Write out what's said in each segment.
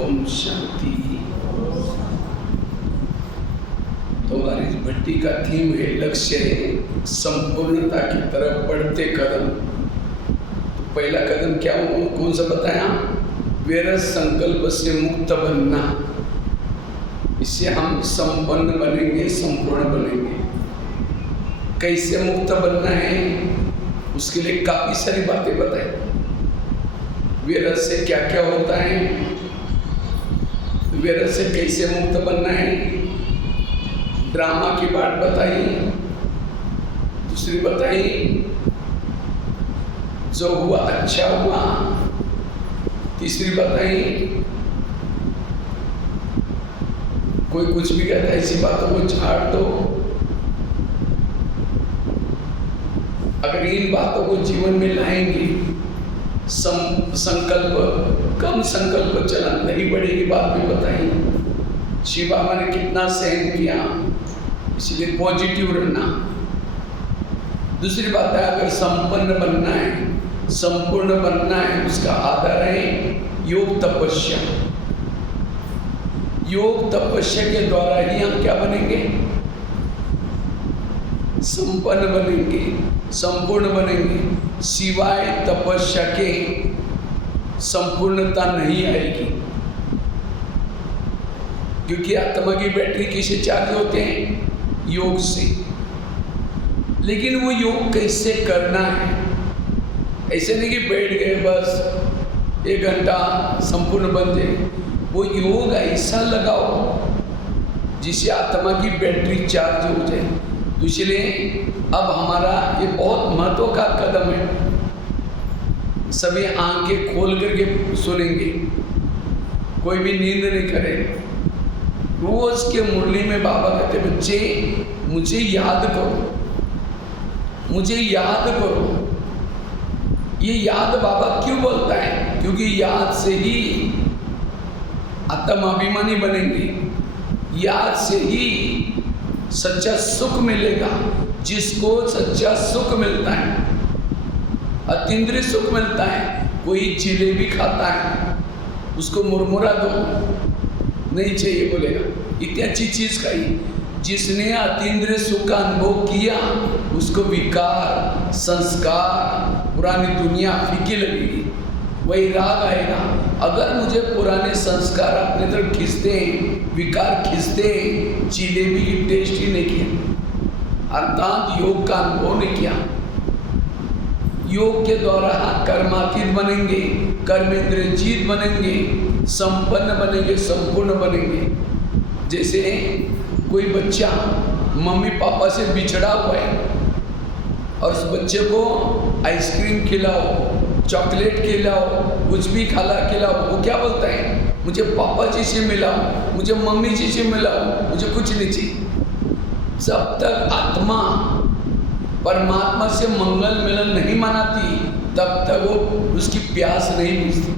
ओम शांति। तो हमारी इस भट्टी का थीम है, लक्ष्य है संपूर्णता की तरफ बढ़ते कदम। तो पहला कदम क्या हो, कौन सा बताया? विरस संकल्प से मुक्त बनना। इससे हम संपन्न बनेंगे, संपूर्ण बनेंगे। कैसे मुक्त बनना है, उसके लिए काफी सारी बातें बताई। विरस से क्या क्या होता है, विरस से कैसे मुक्त बनना है, ड्रामा की बात बताई। दूसरी बताई जो हुआ अच्छा हुआ। तीसरी बताई कोई कुछ भी कहता है, ऐसी बातों को झाड़ दो। अगर इन बातों को जीवन में लाएंगे, संकल्प कम संकल्प चला नहीं बढ़ेगी। बात भी बताई शिव बाबा ने कितना सहन किया, इसलिए पॉजिटिव रहना। दूसरी बात है, अगर संपन्न बनना है, संपूर्ण बनना है, उसका आधार है योग तपस्या। योग तपस्या के द्वारा ही हम क्या बनेंगे? संपन्न बनेंगे, संपूर्ण बनेंगे। सिवाय तपस्या के संपूर्णता नहीं आएगी, क्योंकि आत्मा की बैटरी किससे चार्ज होते हैं? योग से। लेकिन वो योग कैसे करना है? ऐसे नहीं कि बैठ गए बस 1 घंटा संपूर्ण बन जाए। वो योग ऐसा लगाओ जिससे आत्मा की बैटरी चार्ज हो जाए। तो इसलिए अब हमारा ये बहुत महत्व का कदम है। सभी आंखें खोल करके सुनेंगे, कोई भी नींद नहीं करेगा। रोज के मुरली में बाबा कहते, बच्चे मुझे याद करो, मुझे याद करो। ये याद बाबा क्यों बोलता है? क्योंकि याद से ही आत्माभिमानी बनेंगे, याद से ही सच्चा सुख मिलेगा। जिसको सच्चा सुख मिलता है, अतीन्द्रिय सुख मिलता है। कोई जिलेबी खाता है, उसको मुरमुरा दो, नहीं चाहिए बोलेगा, इतनी अच्छी चीज खाई। जिसने अतीन्द्रिय सुख का अनुभव किया, उसको विकार, संस्कार, पुरानी दुनिया फीकी लगेगी, वही राग आएगा। अगर मुझे पुराने संस्कार अपने तरफ खींचते हैं, विकार खींचते हैं, जिलेबी की टेस्ट ही नहीं किया, अर्थात योग का अनुभव नहीं किया। योग के द्वारा कर्मातीत बनेंगे, कर्मेंद्रिय जीत बनेंगे, संपन्न बनेंगे, संपूर्ण बनेंगे। जैसे कोई बच्चा मम्मी पापा से बिछड़ा हुआ है और उस बच्चे को आइसक्रीम खिलाओ, चॉकलेट खिलाओ, कुछ भी खिलाओ, वो क्या बोलता है? मुझे पापा जी से मिलाओ, मुझे मम्मी जी से मिलाओ, मुझे कुछ नहीं चाहिए। जब तक आत्मा परमात्मा से मंगल मिलन नहीं मनाती, तब तक वो उसकी प्यास नहीं बुझती।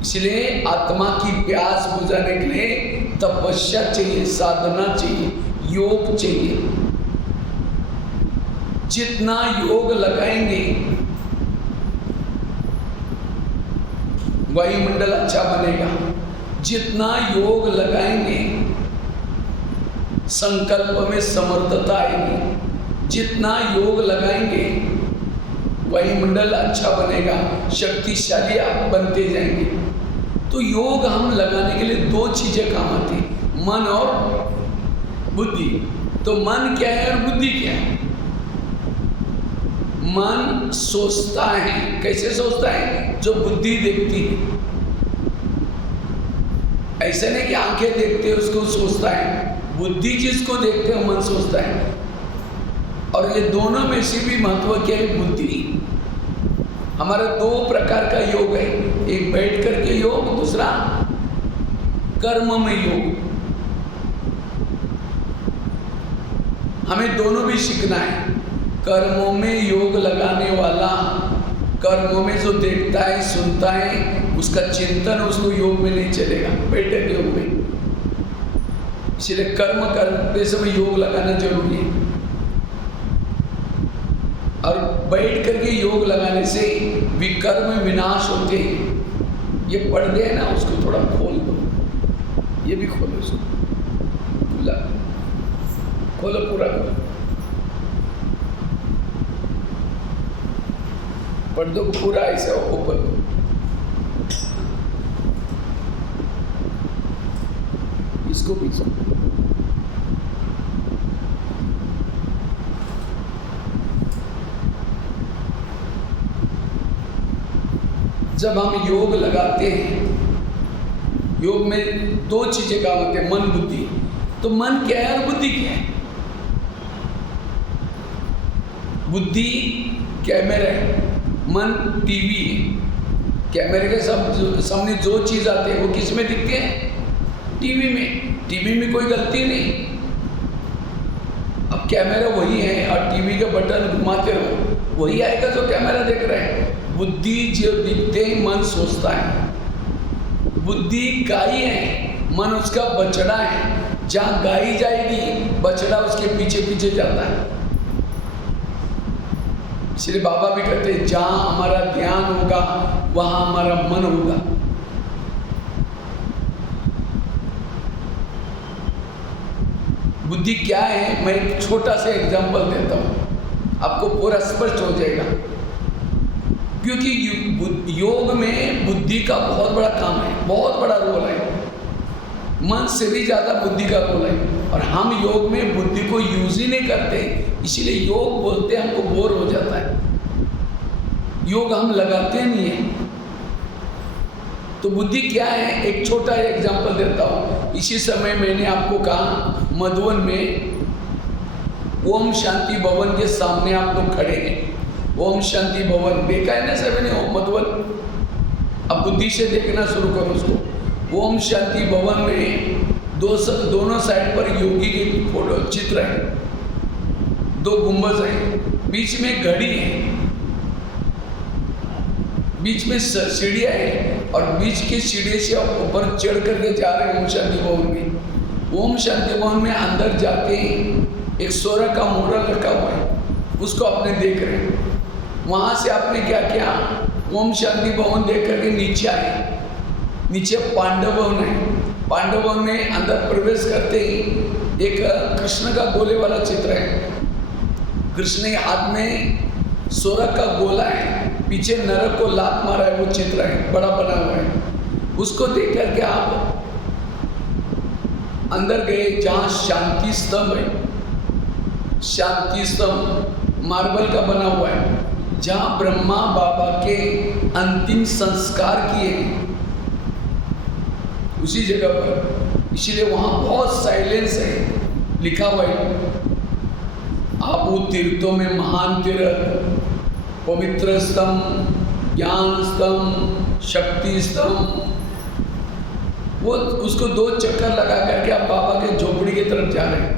इसलिए आत्मा की प्यास बुझाने के लिए तपस्या चाहिए, साधना चाहिए, योग चाहिए। जितना योग लगाएंगे, वायुमंडल अच्छा बनेगा। जितना योग लगाएंगे, संकल्प में समर्थता आएगी। जितना योग लगाएंगे, वायुमंडल अच्छा बनेगा, शक्तिशाली आप बनते जाएंगे। तो योग हम लगाने के लिए 2 चीजें काम आती, मन और बुद्धि। तो मन क्या है और बुद्धि क्या है? मन सोचता है। कैसे सोचता है? जो बुद्धि देखती है। ऐसे नहीं कि आंखें देखते हैं उसको सोचता है, बुद्धि जिसको देखते हैं मन सोचता है। और ये दोनों में से भी महत्व क्या है? बुद्धि। हमारा 2 प्रकार का योग है, एक बैठ करके योग, दूसरा कर्म में योग। हमें दोनों भी सीखना है। कर्मों में योग लगाने वाला, कर्मों में जो देखता है, सुनता है, उसका चिंतन उसको योग में नहीं चलेगा, बैठक योग में। इसलिए कर्म करते समय योग लगाना जरूरी है। और बैठ करके योग लगाने से विकर्म विनाश होते हैं। ये पर्दे है ना, उसको थोड़ा खोल दो, ये भी खोलो, उसको खुला खोलो, पूरा करो, पर्दों को पूरा ऐसे ऊपर करो। इसको भी जब हम योग लगाते हैं, योग में दो चीजें काम होते हैं, मन बुद्धि। तो मन क्या है और बुद्धि क्या है? बुद्धि कैमरा है, मन टीवी है। कैमरे के सामने जो चीज आते हैं वो किस में दिखते हैं? टीवी में। टीवी में कोई गलती नहीं। अब कैमरा वही है और टीवी का बटन घुमाते रहो, वही आएगा जो कैमरा देख रहे हैं। बुद्धि जो दिखते ही मन सोचता है। बुद्धि गाय है, मन उसका बछड़ा है। जहाँ गाय जाएगी बछड़ा उसके पीछे पीछे जाता है। इसलिए बाबा भी कहते हैं जहाँ हमारा ध्यान होगा वहाँ हमारा मन होगा। बुद्धि क्या है, मैं एक छोटा सा एग्जांपल देता हूँ, आपको पूरा स्पष्ट हो जाएगा। क्योंकि योग में बुद्धि का बहुत बड़ा काम है, बहुत बड़ा रोल है। मन से भी ज़्यादा बुद्धि का रोल है और हम योग में बुद्धि को यूज ही नहीं करते, इसीलिए योग बोलते हमको बोर हो जाता है। योग हम लगाते नहीं है। तो बुद्धि क्या है, एक छोटा एग्जांपल देता हूँ। इसी समय मैंने आपको कहा मधुबन में ओम शांति भवन के सामने आप लोग खड़े हैं। ओम शांति भवन देखा है ना सबने? ओम मधुबन। अब बुद्धि से देखना शुरू करो उसको। ओम शांति भवन में दोनों साइड पर योगी के फोटो चित्र है, दो गुंबज है, बीच में घड़ी है, बीच में सीढ़ियाँ है और बीच की सीढ़ी से ऊपर चढ़ करके जा रहे हैं ओम शांति भवन में। ओम शांति भवन में अंदर जाते ही एक सोरा का मॉडल रखा हुआ है, उसको आपने देख रहे हैं। वहाँ से आपने क्या किया, ओम शांति भवन देख करके नीचे आए। नीचे पांडव भवन है। पांडव भवन में अंदर प्रवेश करते ही एक कृष्ण का गोले वाला चित्र है। कृष्ण के हाथ में सोरा का गोला है, पीछे नरक को लात मारा है, वो चित्र है, बड़ा बना हुआ है। उसको देख करके आप अंदर गए जहाँ शांति स्तंभ है। शांति स्तंभ मार्बल का बना हुआ है, जहाँ ब्रह्मा बाबा के अंतिम संस्कार किए उसी जगह पर। इसीलिए वहाँ बहुत साइलेंस है, लिखा हुआ है आबू तीर्थों में महान तीर्थ, पवित्र स्तंभ, ज्ञान स्तंभ, शक्ति स्तंभ। वो उसको 2 चक्कर लगा करके आप बाबा के झोपड़ी की तरफ जा रहे हैं।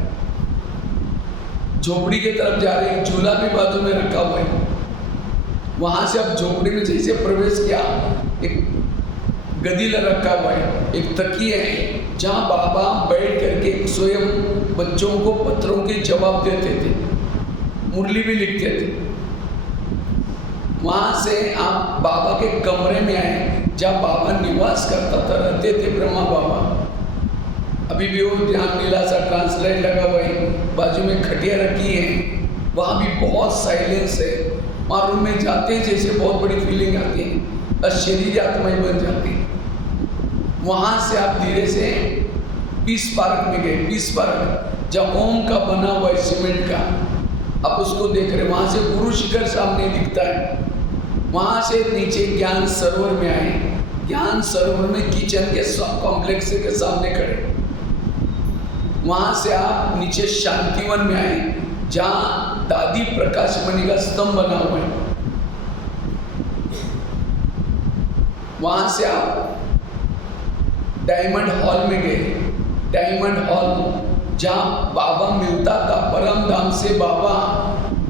झोपड़ी की तरफ जा रहे हैं, झूला भी बाजू में रखा हुआ है। वहाँ से आप झोपड़ी में जैसे प्रवेश किया, एक गदीला रखा हुआ है, एक तकिया है, जहाँ बाबा बैठ करके स्वयं बच्चों को पत्रों के जवाब देते थे, मुरली भी लिखते थे। वहाँ से आप बाबा के कमरे में आए, जहाँ बाबा निवास करता था, रहते थे ब्रह्मा बाबा। अभी भी वो जहाँ नीला सा ट्रांसलेट लगा हुआ है, बाजू में खटिया रखी है, वहाँ भी बहुत साइलेंस है। और रूम में जाते ही जैसे बहुत बड़ी फीलिंग आती है और शरीर आत्माएं बन जाती है। वहाँ से आप धीरे से पीस पार्क में गए। पीस पार्क जब ओम का बना हुआ है सीमेंट का, आप उसको देख रहे। वहाँ से गुरु शिखर सामने दिखता है। वहाँ से नीचे ज्ञान सरोवर में आए। ज्ञान सरोवर में किचन के कॉम्प्लेक्स के सामने खड़े। वहाँ से आप नीचे शांतिवन में आए, जहाँ दादी प्रकाश मणि का स्तंभ बना हुआ है। वहाँ से आप डायमंड हॉल में गए। डायमंड हॉल जहाँ बाबा मिलता था, परम धाम से बाबा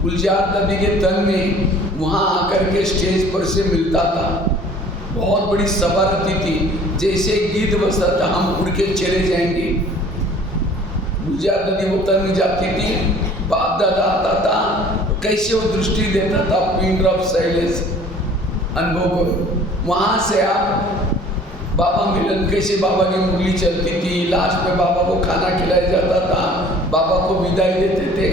गुलजार दादी के तन में, वहाँ आकर के स्टेज पर से मिलता था। बहुत बड़ी सभा रहती थी, जैसे गीत बजता था हम उड़ के चले जाएंगे। गुलजार दादी वो तन में जाती थी, बाप दादा आता था, कैसे वो दृष्टि देता था, पिन ड्रॉप साइलेंस, अनुभव करो। वहाँ से आप बाबा मिलन, कैसे बाबा की मुरली चलती थी, लास्ट में बाबा को खाना खिलाया जाता था, बाबा को विदाई देते थे,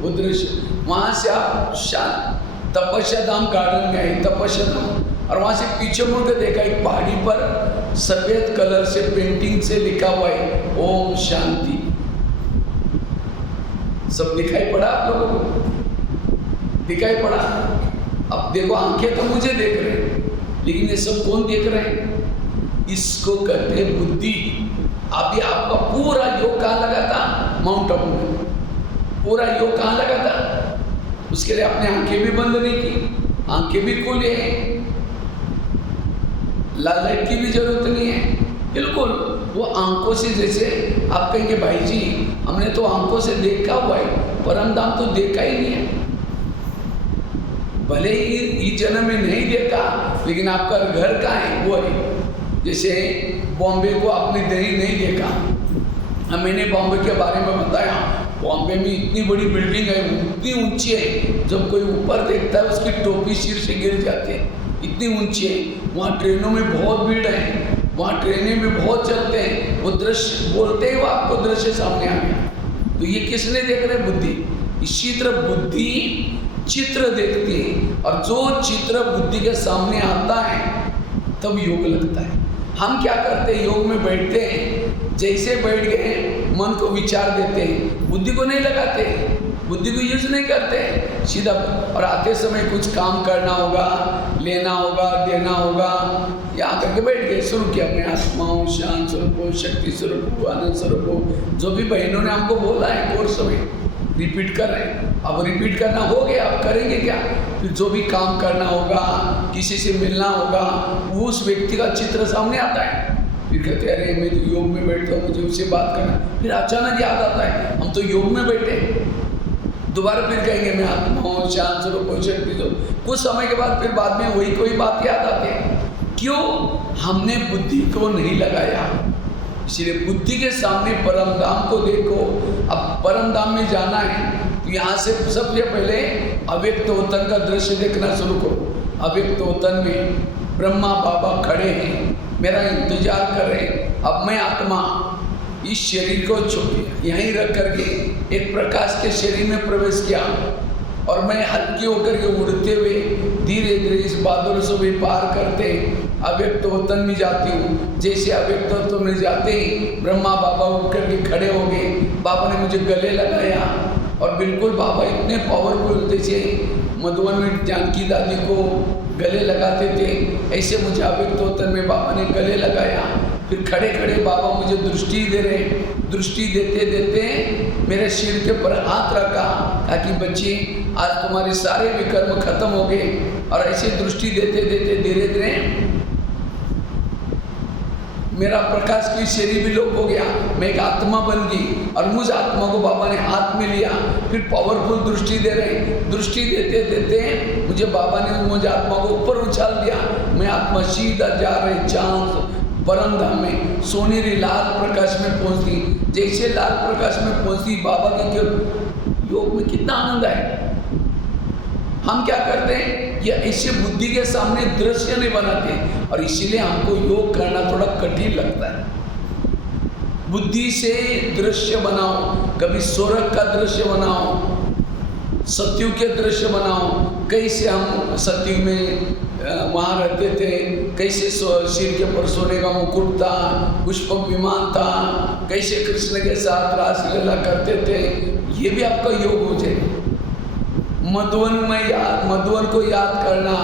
वो दृश्य। वहाँ से आप तपस्या धाम गार्डन में आई, तपस्या धाम, और वहाँ से पीछे मुड़ के देखा एक पहाड़ी पर सफ़ेद कलर से पेंटिंग से लिखा हुआ है ओम शांति। सब दिखाई पड़ा आप लोगों को? दिखाई पड़ा? अब देखो, आंखें तो मुझे देख रहे हैं, लेकिन ये सब कौन देख रहे हैं? इसको कहते हैं बुद्धि। अभी आपका पूरा योग कहाँ लगा था? माउंट आबू में। पूरा योग कहाँ लगा था? उसके लिए आपने आंखें भी बंद नहीं की, आंखें भी खोले, लाल लाइट की भी जरूरत नहीं है, बिल्कुल। वो आंखों से, जैसे आप कहेंगे भाई जी हमने तो आंखों से देखा हुआ है, परम धाम तो देखा ही नहीं है। भले ही इस जन्म में नहीं देखा, लेकिन आपका घर कहाँ है? वो है। जैसे बॉम्बे को आपने नहीं देखा, मैंने बॉम्बे के बारे में बताया। बॉम्बे में इतनी बड़ी बिल्डिंग है, इतनी ऊंची है, जब कोई ऊपर देखता है उसकी टोपी सिर से गिर जाती है, इतनी ऊंची है। वहाँ ट्रेनों में बहुत भीड़ है, वहाँ ट्रेनें में बहुत चलते हैं। वो दृश्य बोलते ही वो आपको दृश्य सामने आ गया। तो ये किसने देख रहे? बुद्धि। इसी तरह बुद्धि चित्र देखती है, और जो चित्र बुद्धि के सामने आता है तब योग लगता है। हम क्या करते हैं? योग में बैठते हैं, जैसे बैठ गए मन को विचार देते हैं, बुद्धि को नहीं लगाते, बुद्धि को यूज नहीं करते, सीधा। और आते समय कुछ काम करना होगा, लेना होगा, देना होगा, यहाँ करके बैठ गए, शुरू किया अपने आत्मा हो, शांत स्वरूप हो, शक्ति स्वरूप हो, आनंद स्वरूप हो। जो भी बहनों ने हमको बोला है कोर्स में, रिपीट कर रहे हैं। अब रिपीट करना हो गया, अब करेंगे क्या? फिर जो भी काम करना होगा, किसी से मिलना होगा, वो उस व्यक्ति का चित्र सामने आता है। फिर कहते हैं अरे मैं तो योग में बैठता हूँ, मुझे उससे बात करना। फिर अचानक याद आता है हम तो योग में बैठे। दोबारा फिर कहेंगे मैं आत्मा हूँ, शांत स्वरूप हो, शक्ति स्वरूप। कुछ समय के बाद फिर बाद में वही कोई बात याद आती है। क्यों? हमने बुद्धि को नहीं लगाया। इसलिए बुद्धि के सामने परम धाम को देखो। अब परम धाम में जाना है तो यहाँ से सबसे पहले अव्यक्त वतन का दृश्य देखना शुरू करो। अव्यक्त वतन में ब्रह्मा बाबा खड़े हैं, मेरा इंतजार कर रहे हैं। अब मैं आत्मा इस शरीर को यहीं रख करके एक प्रकाश के शरीर में प्रवेश किया, और मैं हल्की होकर के उड़ते हुए धीरे धीरे इस बादल से भी पार करते अव्यक्त वतन में जाती हूँ। जैसे अव्यक्त वतन में जाते ही ब्रह्मा बाबा उठ करके खड़े हो गए। बाबा ने मुझे गले लगाया, और बिल्कुल बाबा इतने पावरफुल, जैसे मधुबन में जानकी दादी को गले लगाते थे, ऐसे मुझे अव्यक्त वतन में बाबा ने गले लगाया। फिर खड़े खड़े बाबा मुझे दृष्टि दे रहे। दृष्टि देते देते मेरे सिर के ऊपर हाथ रखा, ताकि बच्चे आज तुम्हारे सारे विकर्म खत्म हो गए। और ऐसे दृष्टि देते देते धीरे धीरे मेरा प्रकाश की शरीर भी लोप हो गया, मैं एक आत्मा बन गई। और मुझ आत्मा को बाबा ने हाथ में लिया। फिर पावरफुल दृष्टि दे रहे हैं। दृष्टि देते देते मुझे बाबा ने मुझे आत्मा को ऊपर उछाल दिया। मैं आत्मा सीधा जा रही चांद परम धाम में सोनेरी लाल प्रकाश में पहुंचती। जैसे लाल प्रकाश में पहुंचती, बाबा के योग में कितना आनंद है। हम क्या करते हैं? ये ऐसे बुद्धि के सामने दृश्य नहीं बनाते, और इसीलिए हमको योग करना थोड़ा कठिन लगता है। बुद्धि से दृश्य बनाओ, कभी स्वर्ग का दृश्य बनाओ, सतयुग के दृश्य बनाओ। कैसे हम सतयुग में वहाँ रहते थे, कैसे सिर के ऊपर सोने का मुकुट था, पुष्पक विमान था, कैसे कृष्ण के साथ रासलीला करते थे। ये भी आपका योग हो जाए। मधुवन को याद करना,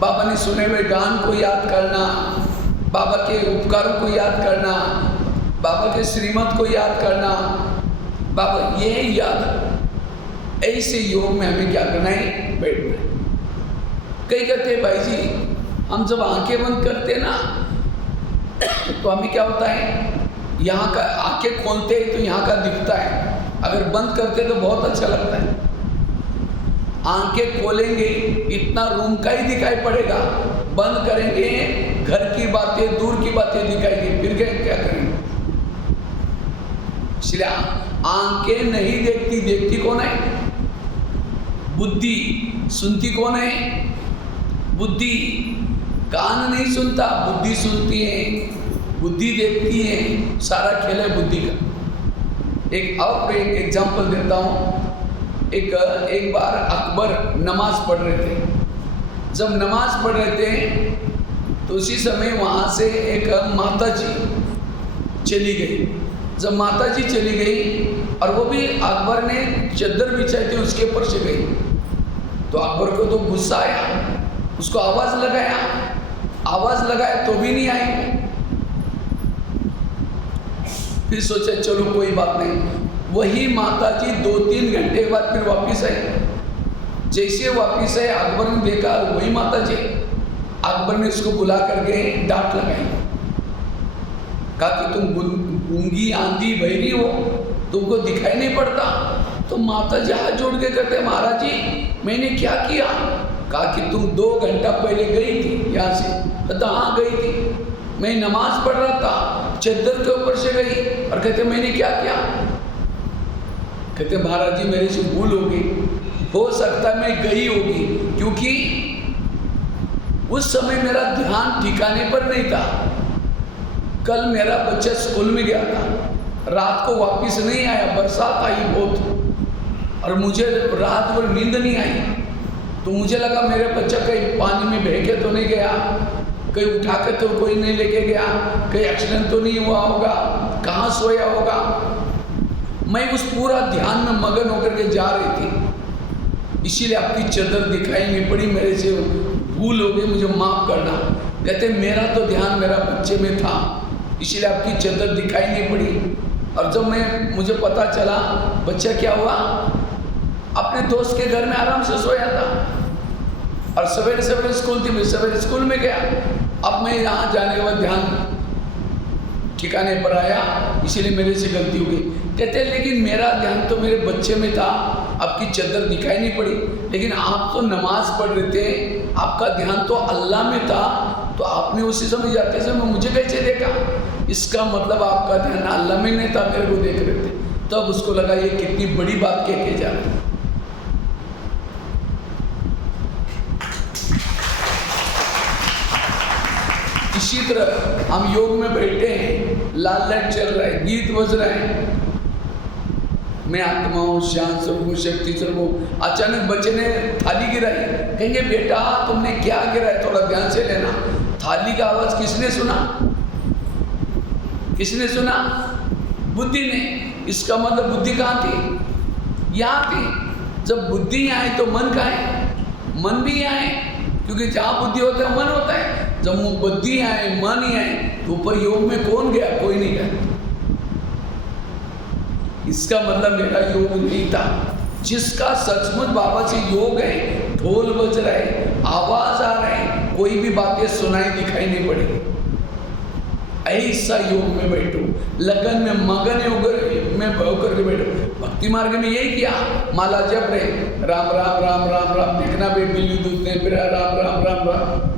बाबा ने सुने हुए गान को याद करना, बाबा के उपकारों को याद करना, बाबा के श्रीमत को याद करना, बाबा ये याद। ऐसे योग में हमें क्या करना है? बैठना है। कई कहते हैं भाई जी हम जब आंखें बंद करते हैं ना, तो हमें क्या होता है? यहाँ का आंखें खोलते हैं तो यहाँ का दिखता है, अगर बंद करते तो बहुत अच्छा लगता है। आंखें खोलेंगे इतना रूम का ही दिखाई पड़ेगा, बंद करेंगे घर की बातें, दूर की बातें दिखाएंगी, फिर क्या करेंगे? इसलिए आंखें नहीं देखती, देखती कौन है? बुद्धि। सुनती कौन है? बुद्धि। कान नहीं सुनता, बुद्धि सुनती है, बुद्धि देखती है। सारा खेल है बुद्धि का। एक और एक एग्जाम्पल देता हूँ। एक बार अकबर नमाज पढ़ रहे थे। जब नमाज पढ़ रहे थे तो उसी समय वहाँ से एक माता जी चली गई। जब माता जी चली गई और वो भी अकबर ने चद्दर बिछाई थी उसके ऊपर से गई, तो अकबर को तो गुस्सा आया, उसको आवाज़ लगाया तो भी नहीं आई। फिर सोचा चलो कोई बात नहीं। वही माता जी 2-3 घंटे बाद फिर वापस आई। जैसे वापस आए अकबर ने देखा वही माता जी। अकबर ने उसको बुला करके डांट लगाई, कहा कि तुम गूंगी आंधी बहरी हो, तुमको दिखाई नहीं पड़ता। तो माता जी हाथ जोड़ के कहते महाराज जी मैंने क्या किया? कहा कि तुम 2 घंटा पहले गई थी यहाँ से। कहता हाँ गई थी, मैं नमाज पढ़ रहा था, चद्दर के ऊपर से गई। और कहते मैंने क्या किया? कहते महाराज जी मेरे से भूल होगी, हो सकता मैं गई होगी, क्योंकि उस समय मेरा ध्यान ठिकाने पर नहीं था। कल मेरा बच्चा स्कूल में गया था, रात को वापस नहीं आया, बरसात आई बहुत और मुझे रात भर नींद नहीं आई। तो मुझे लगा मेरे बच्चा कहीं पानी में बह के तो नहीं गया, कहीं उठा के तो कोई नहीं लेके गया, कहीं एक्सीडेंट तो नहीं हुआ होगा, कहाँ सोया होगा। मैं उस पूरा ध्यान में मगन होकर के जा रही थी, इसीलिए आपकी चादर दिखाई नहीं पड़ी, मेरे से भूल हो गई, मुझे माफ़ करना। कहते मेरा तो ध्यान मेरा बच्चे में था, इसीलिए आपकी चादर दिखाई नहीं पड़ी। और जब मुझे पता चला बच्चा क्या हुआ, अपने दोस्त के घर में आराम से सोया था और सवेरे सवेरे स्कूल थी, मैं सवेरे स्कूल में गया। अब मैं यहाँ जाने के बाद ध्यान ठिकाने पर आया, इसीलिए मेरे से गलती हो गई। कहते लेकिन मेरा ध्यान तो मेरे बच्चे में था, आपकी चादर दिखाई नहीं पड़ी। लेकिन आप तो नमाज पढ़ रहे थे, आपका ध्यान तो अल्लाह में था, तो आपने उसी समय जाते समय मुझे कैसे देखा? इसका मतलब आपका ध्यान अल्लाह में नहीं था, मेरे को देख रहे थे। तब उसको लगा ये कितनी बड़ी बात कह के जा रहे। इसी तरह हम योग में बैठे हैं, लाल लाइट चल रहा है, गीत बज रहे हैं, मैं आत्मा हूँ, शांत स्वरूप हूँ, शक्ति स्वरूप हूँ। अचानक बच्चे ने थाली गिराई, कहेंगे बेटा तुमने क्या गिराया, थोड़ा ध्यान से लेना। थाली का आवाज़ किसने सुना? किसने सुना? बुद्धि ने। इसका मतलब बुद्धि कहाँ थी? यहाँ थी। जब बुद्धि यहाँ है तो मन कहाँ है? मन भी यहाँ है, क्योंकि जहाँ बुद्धि होता है मन होता है। जब बुद्धि यहाँ है, मन ही है, तो ऊपर योग में कौन गया? कोई नहीं गया। इसका मतलब मेरा योग नहीं था। जिसका सचमुच बाबा से योग है, ढोल बज रहा है, आवाज आ रहा है, कोई भी बातें सुनाई दिखाई नहीं पड़ेगी, ऐसा योग में बैठो, लगन में मगन योग में होकर के बैठो। भक्ति मार्ग में यही किया, माला जप रहे, राम राम राम राम राम, देखना बे बिल्ली दूध ने फिर राम राम राम राम।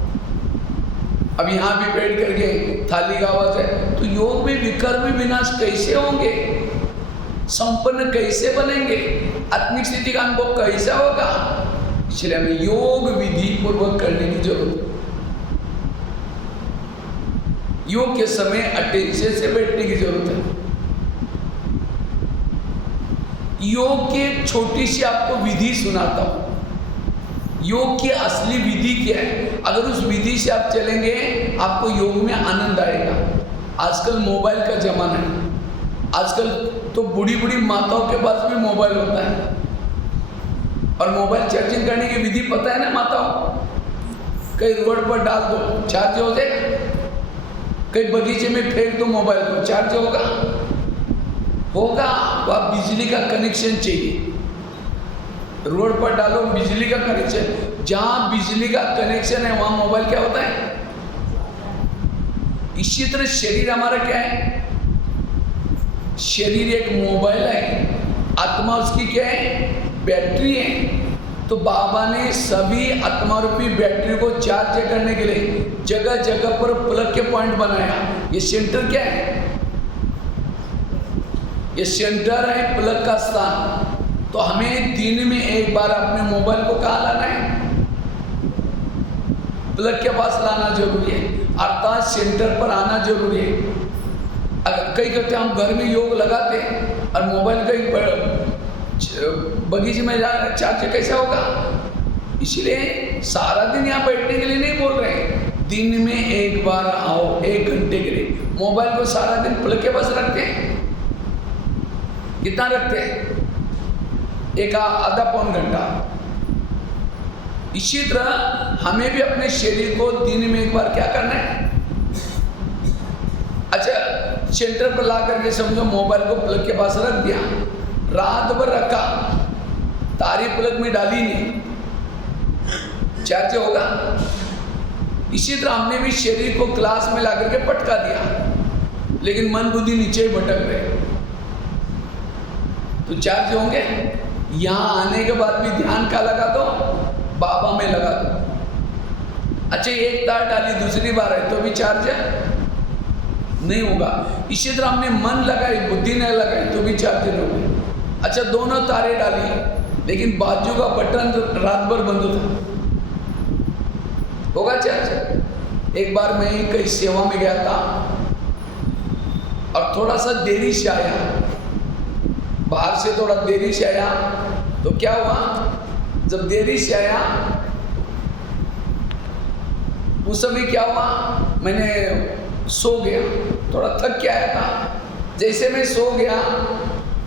अब यहाँ भी बैठ करके थाली का आवाज है, तो योग में विकर्म विनाश कैसे होंगे? संपन्न कैसे बनेंगे? आत्मिक स्थिति का अनुभव कैसा होगा? इसलिए हमें योग विधि पूर्वक करने की जरूरत है। योग के समय अटेंशन से बैठने की जरूरत है। योग की एक छोटी सी आपको विधि सुनाता हूं। योग की असली विधि क्या है? अगर उस विधि से आप चलेंगे आपको योग में आनंद आएगा। आजकल मोबाइल का जमाना है, आजकल तो बूढ़ी बूढ़ी माताओं के पास भी मोबाइल होता है, और मोबाइल चार्जिंग करने की विधि पता है ना माताओं? कहीं रोड पर डाल दो चार्ज हो जाएगा, कहीं बगीचे में फेंक दो मोबाइल को, चार्ज होगा? तो आप बिजली का कनेक्शन चाहिए। रोड पर डालो बिजली का कनेक्शन, जहां बिजली का कनेक्शन है वहां मोबाइल क्या होता है? इसी तरह शरीर हमारा क्या है? शरीर एक मोबाइल है, आत्मा उसकी क्या है? बैटरी है। तो बाबा ने सभी आत्मा रूपी बैटरी को चार्ज करने के लिए जगह जगह पर प्लग के पॉइंट बनाया। ये सेंटर क्या है? ये सेंटर है प्लग का स्थान। तो हमें दिन में एक बार अपने मोबाइल को कहाँ लाना है? प्लग के पास लाना जरूरी है, अर्थात सेंटर पर आना जरूरी है। अगर कई करते हम घर में योग लगाते और मोबाइल कहीं बगीचे में चार्ज कैसा होगा? इसलिए सारा दिन यहाँ बैठने के लिए नहीं बोल रहे हैं, दिन में एक बार आओ 1 घंटे के लिए। मोबाइल को सारा दिन प्लग के पास रखते हैं, कितना रखते हैं? एक आधा पौन घंटा। इसी तरह हमें भी अपने शरीर को दिन में एक बार क्या करना है? अच्छा, सेंटर पर ला करके समझो मोबाइल को प्लग के पास रख दिया, रात भर रखा, तारी प्लग में डाली नहीं, चार्ज होगा? इसी तरह हमने भी शरीर को क्लास में ला करके पटका दिया, लेकिन मन बुद्धि नीचे ही भटक रहे, तो चार्ज होंगे? यहाँ आने के बाद भी ध्यान का लगा दो, बाबा में लगा दो। अच्छा, एक तार डाली दूसरी बार है तो भी चार्ज है? नहीं होगा। इसी तरह हमने मन लगाई, बुद्धि नहीं लगाई तो भी चार्ज नहीं होगा। अच्छा, दोनों तारे डाली लेकिन बाजू का बटन रात भर बंद था, होगा चार्ज? एक बार मैं कहीं सेवा में गया था और थोड़ा सा देरी से आया, बाहर से थोड़ा देरी से आया, तो क्या हुआ? जब देरी से आया उस समय क्या हुआ, मैंने सो गया, थोड़ा थक के आया था। जैसे मैं सो गया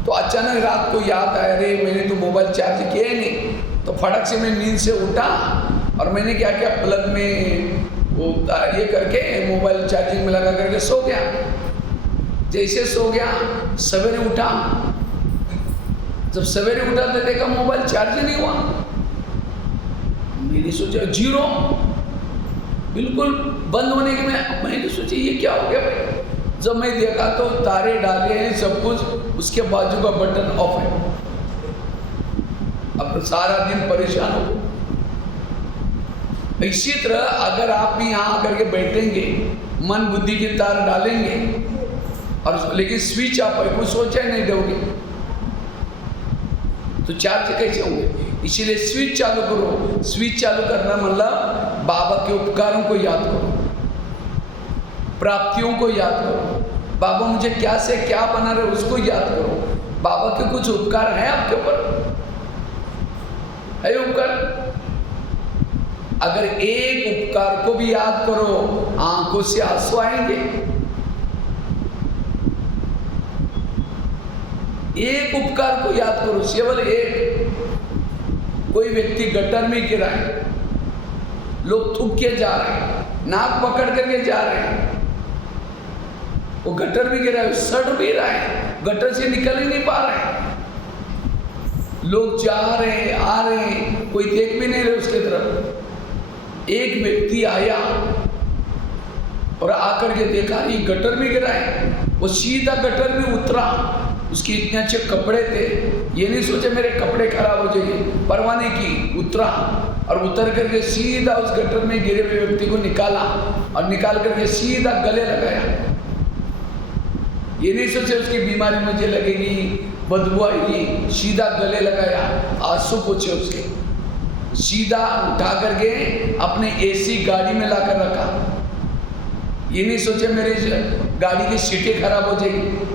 तो अचानक रात को याद आया, अरे मैंने तो मोबाइल चार्ज किया ही नहीं। तो फटक से मैं नींद से उठा और मैंने क्या किया, प्लग में वो ये करके मोबाइल चार्जिंग में लगा करके सो गया। जैसे सो गया, सवेरे उठा, जब सवेरे उठा तो देखा मोबाइल चार्ज नहीं हुआ। मैंने सोचा जीरो, बिल्कुल बंद होने के मैंने सोचा ये क्या हो गया भाई। जब मैं देखा तो तारे डाले हैं सब कुछ, उसके बाजू का बटन ऑफ है। अब सारा दिन परेशान हो। इसी तरह अगर आप भी यहाँ आकर के बैठेंगे, मन बुद्धि की तार डालेंगे और लेकिन स्विच आप कुछ सोचा ही नहीं दोगे तो चार्ज कैसे होंगे? इसीलिए स्विच चालू करो। स्विच चालू करना मतलब बाबा के उपकारों को याद करो, प्राप्तियों को याद करो। बाबा मुझे क्या से क्या बना रहे उसको याद करो। बाबा के कुछ उपकार हैं आपके ऊपर, है उपकार? अगर एक उपकार को भी याद करो, आंखों से आंसू आएंगे। एक उपकार को याद करो, केवल एक। कोई व्यक्ति गटर में गिरा है, लोग थूक के जा रहे हैं, नाक पकड़ करके जा रहे हैं, वो गटर में गिरा है, सड़ भी रहा है, गटर से निकल ही नहीं पा रहे हैं। लोग जा रहे हैं, आ रहे हैं, कोई देख भी नहीं रहे उसके तरफ। एक व्यक्ति आया और आकर के देखा ये गटर में गिरा है, वो सीधा गटर में उतरा। उसके इतने अच्छे कपड़े थे, ये नहीं सोचे मेरे कपड़े खराब हो जाएंगे, परवाह नहीं की, उतरा और उतर करके सीधा उस गटर में गिरे हुए व्यक्ति को निकाला और निकाल करके सीधा गले लगाया। ये नहीं सोचे उसकी बीमारी मुझे लगेगी, बदबू आएगी, सीधा गले लगाया, आंसू पोछे उसके, सीधा उठा करके अपने एसी गाड़ी में लाकर रखा। ये नहीं सोचे मेरे गाड़ी की सीटें खराब हो जाएगी,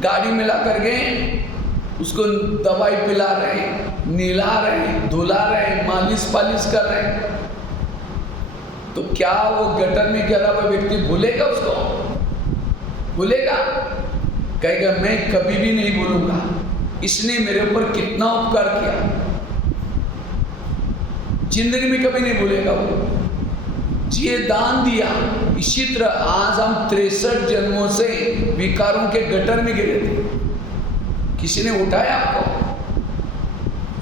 गाड़ी में ला करके उसको दवाई पिला रहे हैं, नहला रहे हैं, धुला रहे हैं, मालिश पालिश कर रहे हैं। तो क्या वो गटर में गिरा हुआ व्यक्ति भूलेगा उसको? भूलेगा? कहेगा मैं कभी भी नहीं भूलूंगा, इसने मेरे ऊपर कितना उपकार किया, जिंदगी में कभी नहीं भूलेगा वो। ये दान दिया। इसी तरह आज हम 63 जन्मों से विकारों के गटर में गिरे थे, किसी ने उठाया आपको?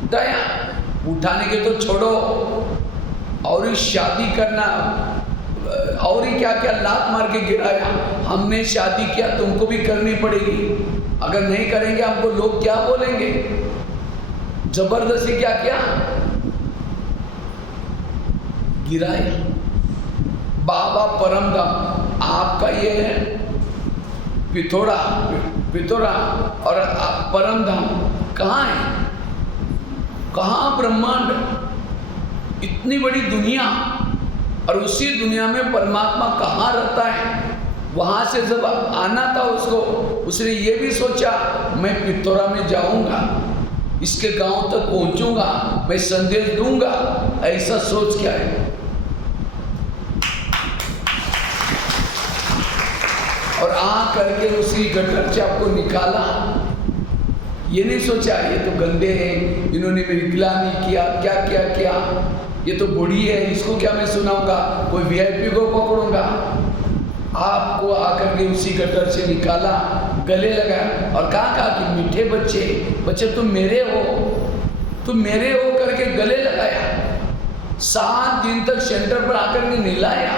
उठाया? उठाने के तो छोड़ो, और ही शादी करना, और ही क्या क्या लात मार के गिराया। हमने शादी किया, तुमको भी करनी पड़ेगी, अगर नहीं करेंगे हमको लोग क्या बोलेंगे। जबरदस्ती क्या किया? गिराया। बाबा परमधाम आपका ये है पिथौरा, पिथौरा और परमधाम कहाँ है? कहाँ ब्रह्मांड, इतनी बड़ी दुनिया, और उसी दुनिया में परमात्मा कहाँ रहता है, वहाँ से जब आना था उसको, उसने ये भी सोचा मैं पिथौरा में जाऊँगा, इसके गांव तक पहुँचूँगा, मैं संदेश दूंगा, ऐसा सोच क्या है। और आ करके उसी गटर से आपको निकाला, ये नहीं सोचा ये तो गंदे हैं, इन्होंने मेरी गिलानी किया, क्या क्या किया, ये तो बूढ़ी है, इसको क्या मैं सुनाऊंगा, कोई वीआईपी को पकड़ूंगा। आपको आकर के उसी गटर से निकाला, गले लगाया और कहा कि मीठे बच्चे, बच्चे तुम मेरे हो, तुम मेरे हो करके गले लगाया। 7 दिन तक सेंटर पर आकर के नहलाया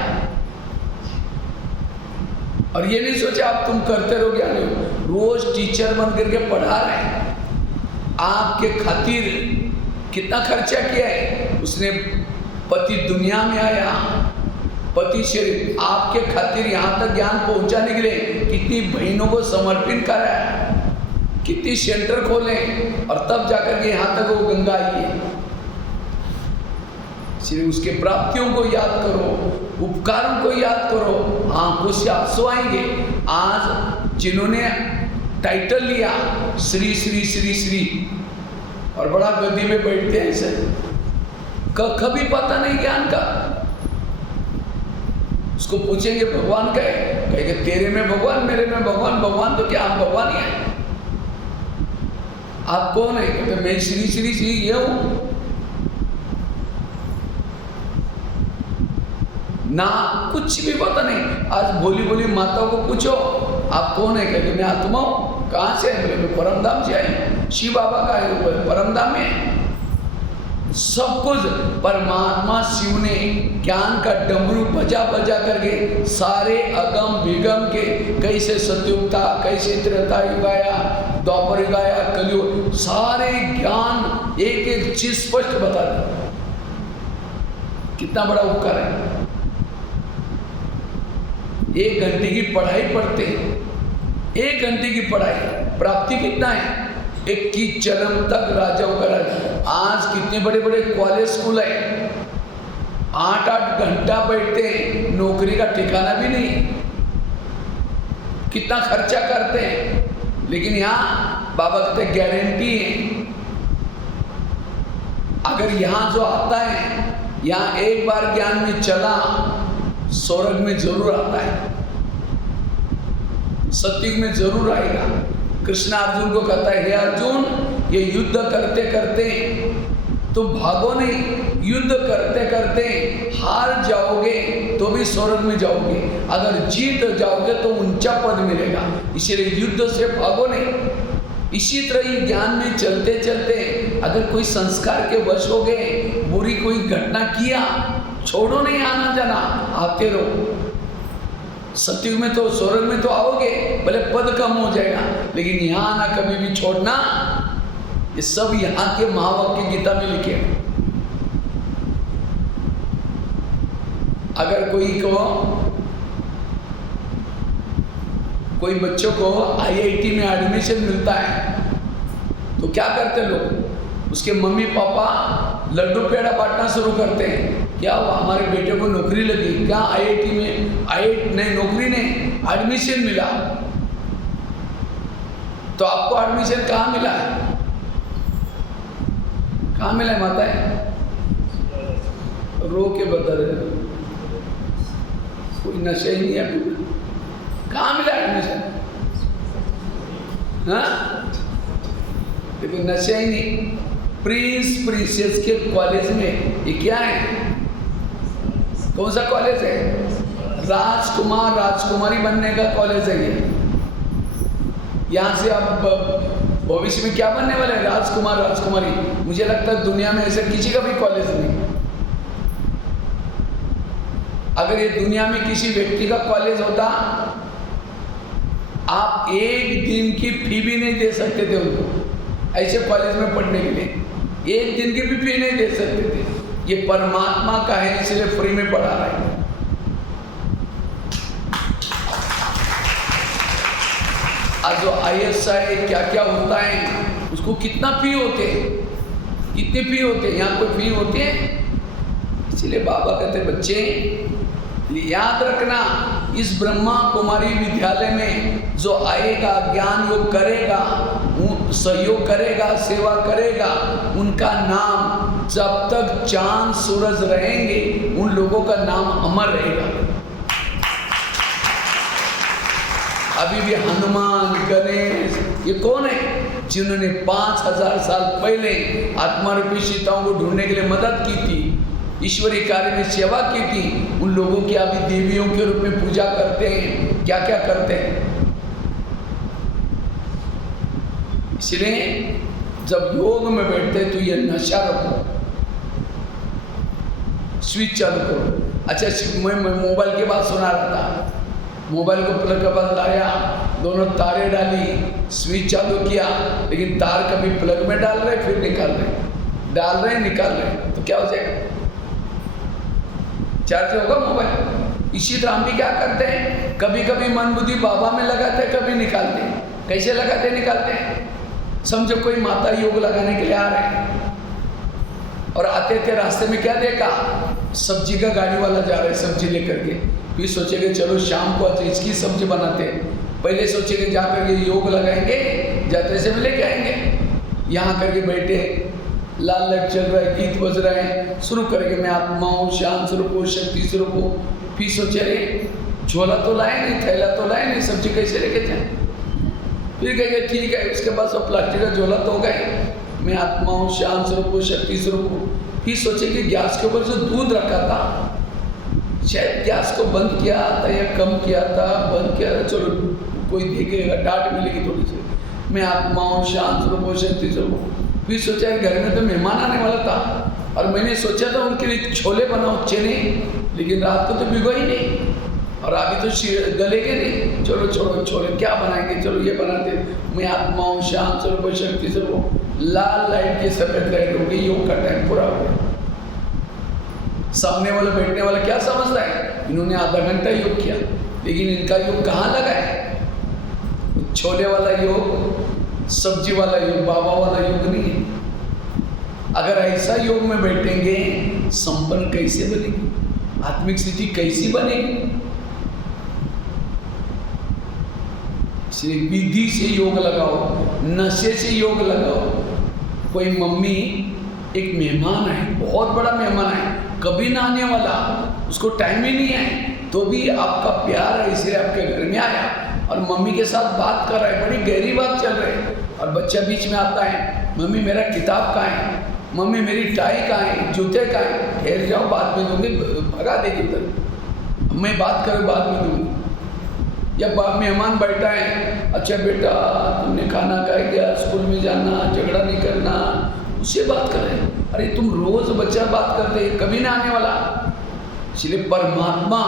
और ये नहीं सोचा आप तुम करते रहो क्या नहीं, रोज टीचर बन करके पढ़ा रहे हैं। आपके खातिर कितना खर्चा किया है उसने, पति दुनिया में आया, पति शरीर आपके खातिर यहाँ तक ज्ञान पहुँचाने के लिए कितनी बहनों को समर्पित कराया, कितनी सेंटर खोले और तब जाकर के यहाँ तक वो गंगा आई है। सिर्फ उसके प्राप्तियों को याद करो, उपकारों को याद करो, आंखों से आंसू आएंगे। आज जिन्होंने टाइटल लिया श्री श्री श्री श्री और बड़ा गद्दी में बैठते हैं ऐसे, कभी पता नहीं ज्ञान का। उसको पूछेंगे भगवान का है, कहेंगे तेरे में भगवान, मेरे में भगवान, भगवान तो क्या हम भगवान ही हैं। आप कौन है, कहते मैं श्री श्री श्री ये हूं ना, कुछ भी पता नहीं। आज भोली भोली माताओं को पूछो आप कौन है, कहते मैं आत्मा हूं। कहां से है, बोले मैं परमधाम से आई, शिव बाबा का है परमधाम में। सब कुछ परमात्मा शिव ने ज्ञान का डमरू बजा बजा करके सारे अगम विगम के, कैसे सतयुग था, कैसे त्रेता युग आया, द्वापर युग आया, कलयुग, सारे ज्ञान एक एक चीज स्पष्ट बता दिया। कितना बड़ा उपकार है। 1 घंटे की पढ़ाई पढ़ते हैं, 1 घंटे की पढ़ाई, प्राप्ति कितना है, 21 जन्म तक राजाओं का राज। आज कितने बड़े बड़े कॉलेज स्कूल है, 8-8 घंटा बैठते हैं, नौकरी का ठिकाना भी नहीं, कितना खर्चा करते हैं। लेकिन यहाँ बाबा कहते गारंटी है, अगर यहाँ जो आता है, यहाँ एक बार ज्ञान में चला, स्वर्ग में जरूर आता है, सत्युग में जरूर आएगा। कृष्ण अर्जुन को कहता है, हे अर्जुन, ये युद्ध करते करते तुम भागो नहीं, युद्ध करते करते हार जाओगे तो भी स्वर्ग में जाओगे, अगर जीत जाओगे तो ऊंचा पद मिलेगा, इसलिए युद्ध से भागो नहीं। इसी तरह ही ज्ञान में चलते चलते अगर कोई संस्कार के वश हो गए, बुरी कोई घटना किया, छोड़ो नहीं आना जाना, आते रहो। सत्युग में तो, स्वर्ग में तो आओगे, भले पद कम हो जाएगा, लेकिन यहाँ आना कभी भी छोड़ना। ये सब यहाँ के महावाक्य गीता में लिखे हैं। अगर कोई बच्चों को IIT में एडमिशन मिलता है तो क्या करते लोग, उसके मम्मी पापा लड्डू पेड़ा बांटना शुरू करते हैं। क्या हुआ, हमारे बेटे को नौकरी लगी, क्या IIT में, नहीं नौकरी नहीं, एडमिशन मिला। तो आपको एडमिशन कहाँ मिला है, कहाँ मिला है माता है, रो के बता रहे, कोई नशा ही नहीं है, कहाँ मिला एडमिशन, हाँ देखो नशा ही नहीं। प्रिंस प्रिंसेस के कॉलेज में, ये क्या है, कौन सा कॉलेज है, राजकुमार राजकुमारी बनने का कॉलेज है ये। यहाँ से आप भविष्य में क्या बनने वाले हैं, राजकुमार राजकुमारी। मुझे लगता है दुनिया में ऐसा किसी का भी कॉलेज नहीं। अगर ये दुनिया में किसी व्यक्ति का कॉलेज होता, आप 1 दिन की फी भी नहीं दे सकते थे उनको, ऐसे कॉलेज में पढ़ने के लिए 1 दिन की भी फी नहीं दे सकते थे। ये परमात्मा का है, इसलिए फ्री में पढ़ा रहा है। आज जो ISI क्या क्या होता है, उसको कितना फी होते हैं, कितनी फी होते हैं, यहाँ कोई फी होती है, इसलिए बाबा कहते बच्चे याद रखना, इस ब्रह्मा कुमारी विद्यालय में जो आएगा, ज्ञान योग करेगा, सहयोग करेगा, सेवा करेगा, उनका नाम जब तक चांद सूरज रहेंगे उन लोगों का नाम अमर रहेगा। अभी भी हनुमान, गणेश, ये कौन है? जिन्होंने 5000 साल पहले आत्मा रूपी सीताओं को ढूंढने के लिए मदद की थी, ईश्वरीय कार्य में सेवा की थी, उन लोगों की अभी देवियों के रूप में पूजा करते हैं। क्या क्या करते हैं? इसलिए जब योग में बैठते तो ये नशा रखो, स्विच चालू करो। अच्छा, मैं मोबाइल की बात सुना रहा था। मोबाइल को प्लग के पास लाया, दोनों तारे डाली, स्विच चालू किया, लेकिन तार कभी प्लग में डाल रहे फिर निकाल रहे, डाल रहे निकाल रहे, तो क्या हो जाएगा? चार्ज होगा मोबाइल। इसी तरह हम भी क्या करते हैं, कभी कभी मन बुद्धि बाबा में लगाते हैं, कभी निकालते हैं। कैसे लगाते हैं, निकालते हैं? समझो कोई माता योग लगाने के लिए आ रहे हैं और आते थे, रास्ते में क्या देखा, सब्जी का गाड़ी वाला जा रहा है सब्जी लेकर के। फिर सोचेंगे चलो शाम को आज इसकी सब्जी बनाते हैं। पहले सोचेंगे जा करके योग लगाएंगे, जाते से लेके आएंगे। यहाँ करके बैठे, लाल लाइट चल रहा है, गीत बज रहे हैं, शुरू करेंगे मैं आत्मा हूँ, शांत स्वरूप हूँ, शक्ति स्वरूप हूँ। फिर सोचे अरे झोला तो लाए नहीं, थैला तो लाए नहीं, सब्जी कैसे लेके जाए? फिर कहेंगे ठीक है, उसके पास वो प्लास्टिक का झोला तो हो गए, मैं आत्मा हूँ, शांत स्वरूप हूँ, शक्ति स्वरूप हूँ। फिर सोचेंगे गैस के ऊपर जो दूध रखा था, शायद गैस को बंद किया था या कम किया था, बंद किया था, चलो कोई देखेगा, डांट मिलेगी थोड़ी सी, मैं आत्मा हूँ, शांत स्वरूप हूँ, शक्ति स्वरूप हूँ। फिर सोचा घर में तो मेहमान आने वाला था और मैंने सोचा था उनके लिए छोले बनाओ, चने, लेकिन रात को तो भिगो ही नहीं और अभी तो गलेगे नहीं, चलो छोड़ो छोले क्या बनाएंगे, चलो ये बनाते, मैं आत्मा हूँ, शांत स्वरूप हूँ, शक्ति स्वरूप हूँ। लाल लाइट की सफेद लाइट हो गई, योग का टाइम पूरा हो गया। सामने वाला बैठने वाला क्या समझता है, इन्होंने आधा घंटा योग किया, लेकिन इनका योग कहाँ लगा है? छोले वाला योग, सब्जी वाला योग, बाबा वाला योग नहीं है। अगर ऐसा योग में बैठेंगे, संपन्न कैसे बनेगी, आत्मिक स्थिति कैसी बनेगी? इसलिए विधि से योग लगाओ, नशे से योग लगाओ। कोई मम्मी, एक मेहमान है, बहुत बड़ा मेहमान है, कभी ना आने वाला, उसको टाइम ही नहीं है, तो भी आपका प्यार है इसलिए आपके घर में आया और मम्मी के साथ बात कर रहा है, बड़ी गहरी बात चल रही है, और बच्चा बीच में आता है, मम्मी मेरा किताब कहाँ है, मम्मी मेरी टाई कहाँ है, जूते कहाँ है, ठहर जाओ बाद में दूंगी, भगा देगी उधर, मैं बात करूँ बाद में दूंगी। या मेहमान बैठा है, अच्छा बेटा तुमने खाना खा गया, स्कूल में जाना, झगड़ा नहीं करना, उससे बात करें। अरे तुम रोज बच्चा बात करते हैं, कभी ना आने वाला। इसलिए परमात्मा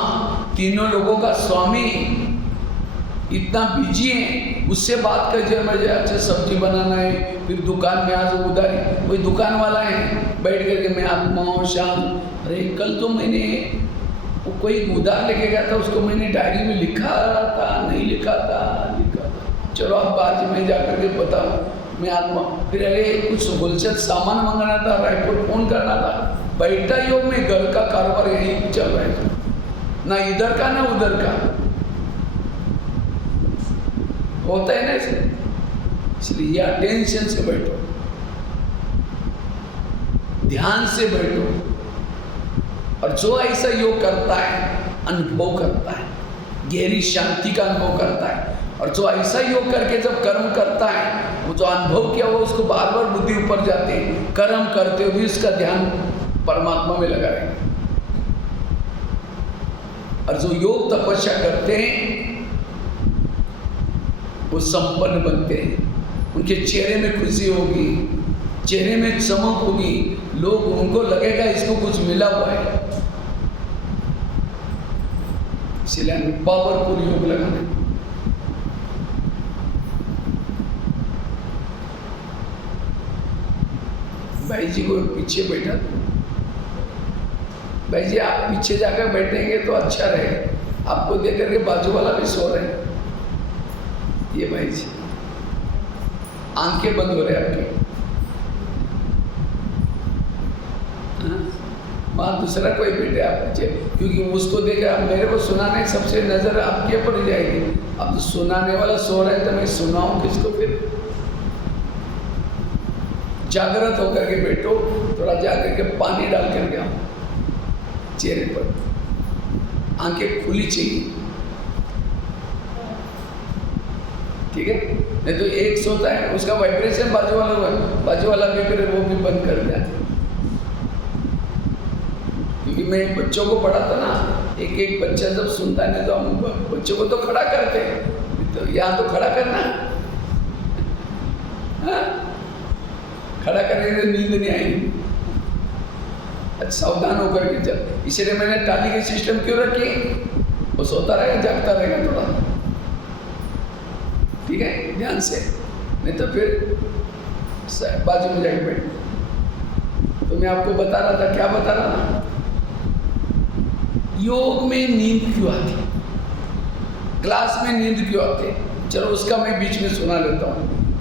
तीनों लोगों का स्वामी इतना बिजी है, उससे बात कर जब मुझे अच्छा सब्जी बनाना है, फिर दुकान में आज उधारी, कोई दुकान वाला है बैठ करके मैं आत्मा हूँ, शांत, अरे कल तो मैंने वो कोई उधार लेके गया था, उसको मैंने डायरी में लिखा था, नहीं लिखा था, चलो अब बाद में जा करके बताओ मैं आत्मा। फिर अरे कुछ होलसेल सामान मंगाना था, रायपुर फोन करना था, बैठा योग में घर का कारोबार यही चल रहा है, ना इधर का ना उधर का, होता है ना ऐसे। इसलिए अटेंशन से बैठो, ध्यान से बैठो, और जो ऐसा योग करता है अनुभव करता है, गहरी शांति का अनुभव करता है, और जो ऐसा योग करके जब कर्म करता है, वो जो अनुभव किया वो उसको बार बार बुद्धि ऊपर जाते हैं, कर्म करते हुए उसका ध्यान परमात्मा में लगा रहेगा। और जो योग तपस्या करते हैं वो संपन्न बनते हैं, उनके चेहरे में खुशी होगी, चेहरे में चमक होगी, लोग उनको लगेगा इसको कुछ मिला हुआ है। इसलिए पावरफुल योग लगाना। भाई जी को पीछे बैठा दो, भाई जी आप पीछे जाकर बैठेंगे तो अच्छा रहेगा, आपको देख करके बाजू वाला भी सो रहे हैं। ये भाई जी आंखें बंद हो रहे आपकी, वहाँ दूसरा कोई बैठे आप पीछे, क्योंकि उसको देखा मेरे को सुनाने सबसे नज़र आपके पड़ जाएगी। अब तो सुनाने वाला सो रहा है तो मैं सुनाऊँ किसको? फिर जागृत होकर के बैठो, थोड़ा जाकर के पानी डाल करके आओ चेहरे पर, आंखें खुली चाहिए, ठीक है? नहीं तो एक सोता है उसका वाइब्रेशन बाजू वाला भी फिर वो भी बंद कर दिया। क्योंकि मैं बच्चों को पढ़ाता ना, एक एक बच्चा जब सुनता है ना तो हम बच्चों को तो खड़ा करते हैं, तो यहाँ तो खड़ा करना, हाँ? खड़ा करने से नींद नहीं आएगी। अच्छा सावधान होकर के चल, इसलिए मैंने टाली की सिस्टम क्यों रखी? वो सोता रहेगा, जागता रहेगा थोड़ा, ठीक है? ध्यान से, नहीं तो फिर बाजू में जाके बैठ। तो मैं आपको बता रहा था, क्या बता रहा था? योग में नींद क्यों आती, क्लास में नींद क्यों आती? चलो उसका मैं बीच में सुना लेता हूँ।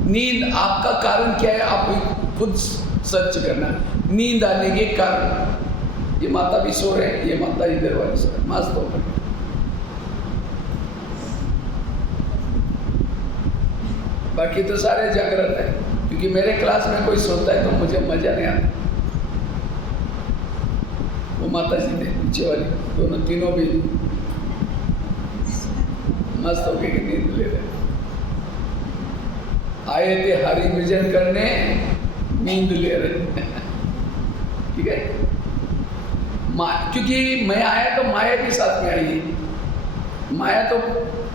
नींद आपका कारण क्या है, आप खुद सर्च करना। नींद आने के कारण, ये माता भी सो रहे हैं, ये माता इधर वाली सो रहे, मस्त होकर, बाकी तो सारे जागृत हैं। क्योंकि मेरे क्लास में कोई सोता है तो मुझे मजा नहीं आता। वो माता जी थे पीछे वाली, दोनों तीनों भी मस्त होके नींद ले रहे, आए थे हरि भजन करने, नींद ले रहे, ठीक है? क्योंकि मैं आया तो माया के साथ में आई है। माया तो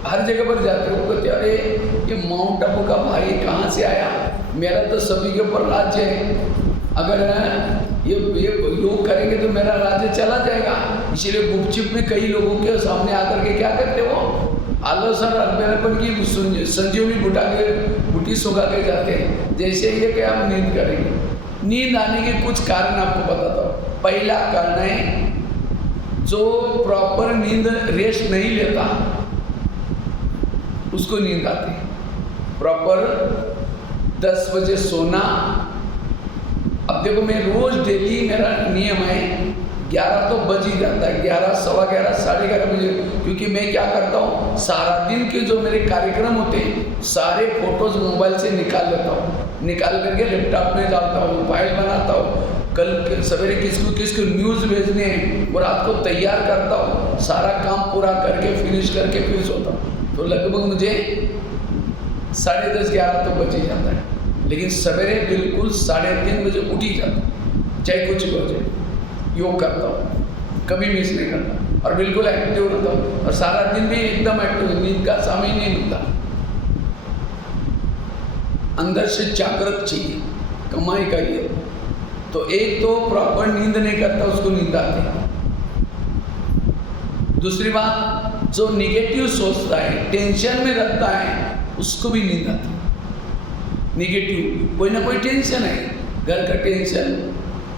हर जगह पर जाते हो, कहते अरे ये माउंट आबू का भाई कहाँ से आया, मेरा तो सभी के ऊपर राज्य है, अगर ये योग करेंगे तो मेरा राज्य चला जाएगा। इसीलिए गुपचुप में कई लोगों के सामने आकर के क्या करते हो, आलोचना अल्पेरपन की संजीवनी बूटी सुखा के जाते हैं। जैसे ये कि आप नींद करेंगे, नींद आने के कुछ कारण आपको बताता हूँ। पहला कारण है जो प्रॉपर नींद रेस्ट नहीं लेता उसको नींद आती है। प्रॉपर 10 बजे सोना। अब देखो मैं रोज डेली मेरा नियम है 11 तो बज ही जाता है, 11, सवा 11, साढ़े 11 बजे, क्योंकि मैं क्या करता हूँ सारा दिन के जो मेरे कार्यक्रम होते हैं सारे फोटोज मोबाइल से निकाल लेता हूँ, निकाल करके लैपटॉप में डालता हूँ, फाइल बनाता हूँ, कल सवेरे किसको न्यूज़ भेजने हैं वो रात को तैयार करता हूँ, सारा काम पूरा करके फिनिश करके फिर सोता हूँ। तो लगभग मुझे 10:30, 11 तो बज ही जाता है। लेकिन सवेरे बिल्कुल 3:30 बजे उठ ही जाता हूँ, चाहे कुछ भी हो जाए। योग करता हूँ, कभी मिस नहीं करता और बिल्कुल एक्टिव रहता हूँ और सारा दिन भी एकदम एक्टिव, नींद का समय नहीं मिलता। अंदर से जागृत चाहिए, कमाई का ये। तो एक तो प्रॉपर नींद नहीं करता उसको नींद आती है। दूसरी बात, जो निगेटिव सोचता है, टेंशन में रहता है, उसको भी नींद आती है। निगेटिव कोई ना कोई टेंशन है, घर का टेंशन,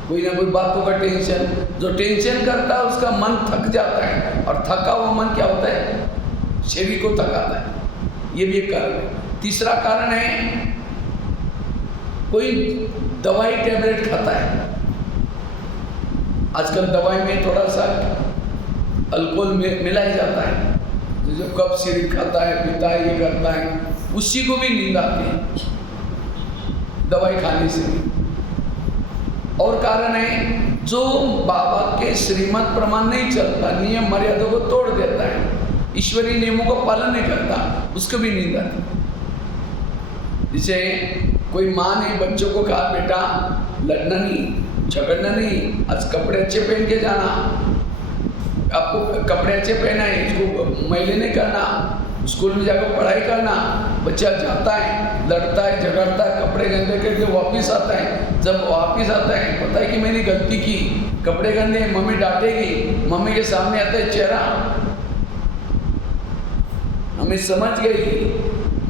कोई ना कोई बातों का टेंशन, जो टेंशन करता है उसका मन थक जाता है और थका हुआ मन क्या होता है, शरीर को थकाता है। ये भी एक कारण है। तीसरा कारण है कोई दवाई टैबलेट खाता है। आजकल दवाई में थोड़ा सा अल्कोहल में मिलाया जाता है, तो जो कब सिरप खाता है, पीता है, ये करता है, उसी को भी नींद आती है दवाई खाने से। और कारण है जो बाबा के श्रीमत प्रमाण नहीं चलता, नियम मर्यादा को तोड़ देता है, ईश्वरीय नियमों को पालन नहीं करता, उसको भी नींद आती है। जैसे कोई माँ ने बच्चों को कहा बेटा लड़ना नहीं, झगड़ना नहीं, आज कपड़े अच्छे पहन के जाना, आपको कपड़े अच्छे पहना है, इसको मैले नहीं करना, स्कूल में जाकर पढ़ाई करना। बच्चा जाता है, लड़ता है, झगड़ता है, कपड़े गंदे करके वापस आता है। जब वापस आता है पता है कि मैंने गलती की, कपड़े गंदे, मम्मी डांटेगी, मम्मी के सामने आता है चेहरा, हमें समझ गई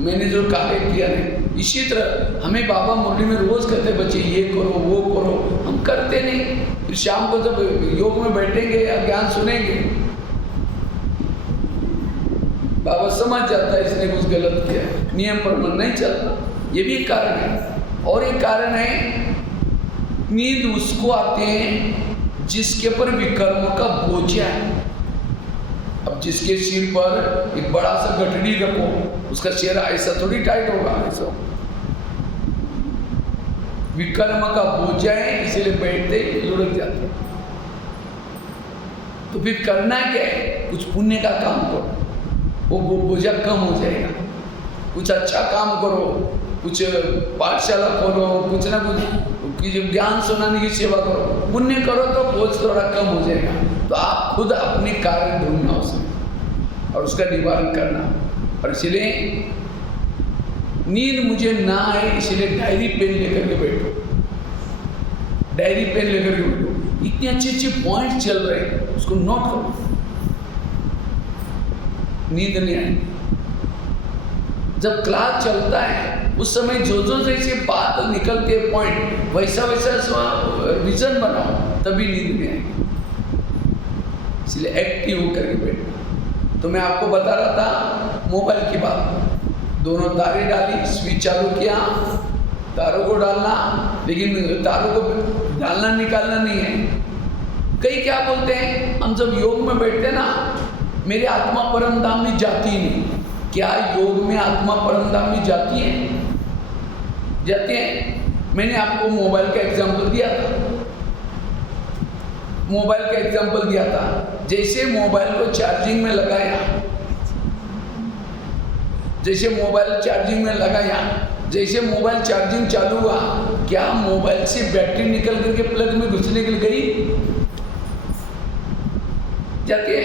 मैंने जो कार्य किया नहीं। इसी तरह हमें बाबा मुरली में रोज कहते बच्चे ये करो वो करो, हम करते नहीं। फिर शाम को जब योग में बैठेंगे या ज्ञान सुनेंगे, बाबा समझ जाता है इसने कुछ गलत किया, नियम पर मन नहीं चलता। ये भी एक कारण है। और एक कारण है नींद उसको आते हैं जिसके पर विकर्म का बोझा है। अब जिसके सिर पर एक बड़ा सा गठड़ी रखो, उसका सिर ऐसा थोड़ी टाइट होगा, ऐसा विकर्म का बोझा है, इसीलिए बैठते लुढ़क जाते हैं। तो फिर करना क्या है? कुछ पुण्य का काम करो, वो बोझा कम हो जाएगा। कुछ अच्छा काम करो, कुछ पाठशाला खोलो, कुछ ना कुछ ज्ञान सुनाने की सेवा करो, पुण्य करो तो बोझ थोड़ा कम हो जाएगा। तो आप खुद अपने कारण ढूंढना उसमें और उसका निवारण करना। और इसलिए नींद मुझे ना आए, इसलिए डायरी पेन लेकर के बैठो, डायरी पेन लेकर के बैठो। इतने अच्छे अच्छे पॉइंट चल रहे हैं, उसको नोट करो, नींद नहीं आएगी। जब क्लास चलता है उस समय जो जैसे बात निकलते हैं पॉइंट, वैसा वैसा विजन बनाओ, तभी नींद नहीं आएगी। इसलिए एक्टिव होकर के बैठो। तो मैं आपको बता रहा था मोबाइल की बात, दोनों तारे डाली, स्विच चालू किया, तारों को डालना, लेकिन तारों को डालना निकालना नहीं है। कई क्या बोलते हैं, हम जब योग में बैठते हैं ना, मेरी आत्मा परम धाम में जाती ही नहीं। क्या योग में आत्मा परम धाम में जाती है? जाती है। मैंने आपको मोबाइल का एग्जांपल दिया था, मोबाइल का एग्जांपल दिया था। जैसे मोबाइल को चार्जिंग में लगाया, जैसे मोबाइल चार्जिंग में लगाया, जैसे मोबाइल चार्जिंग चालू हुआ, क्या मोबाइल से बैटरी निकल करके प्लग में घुस निकल गई? जाके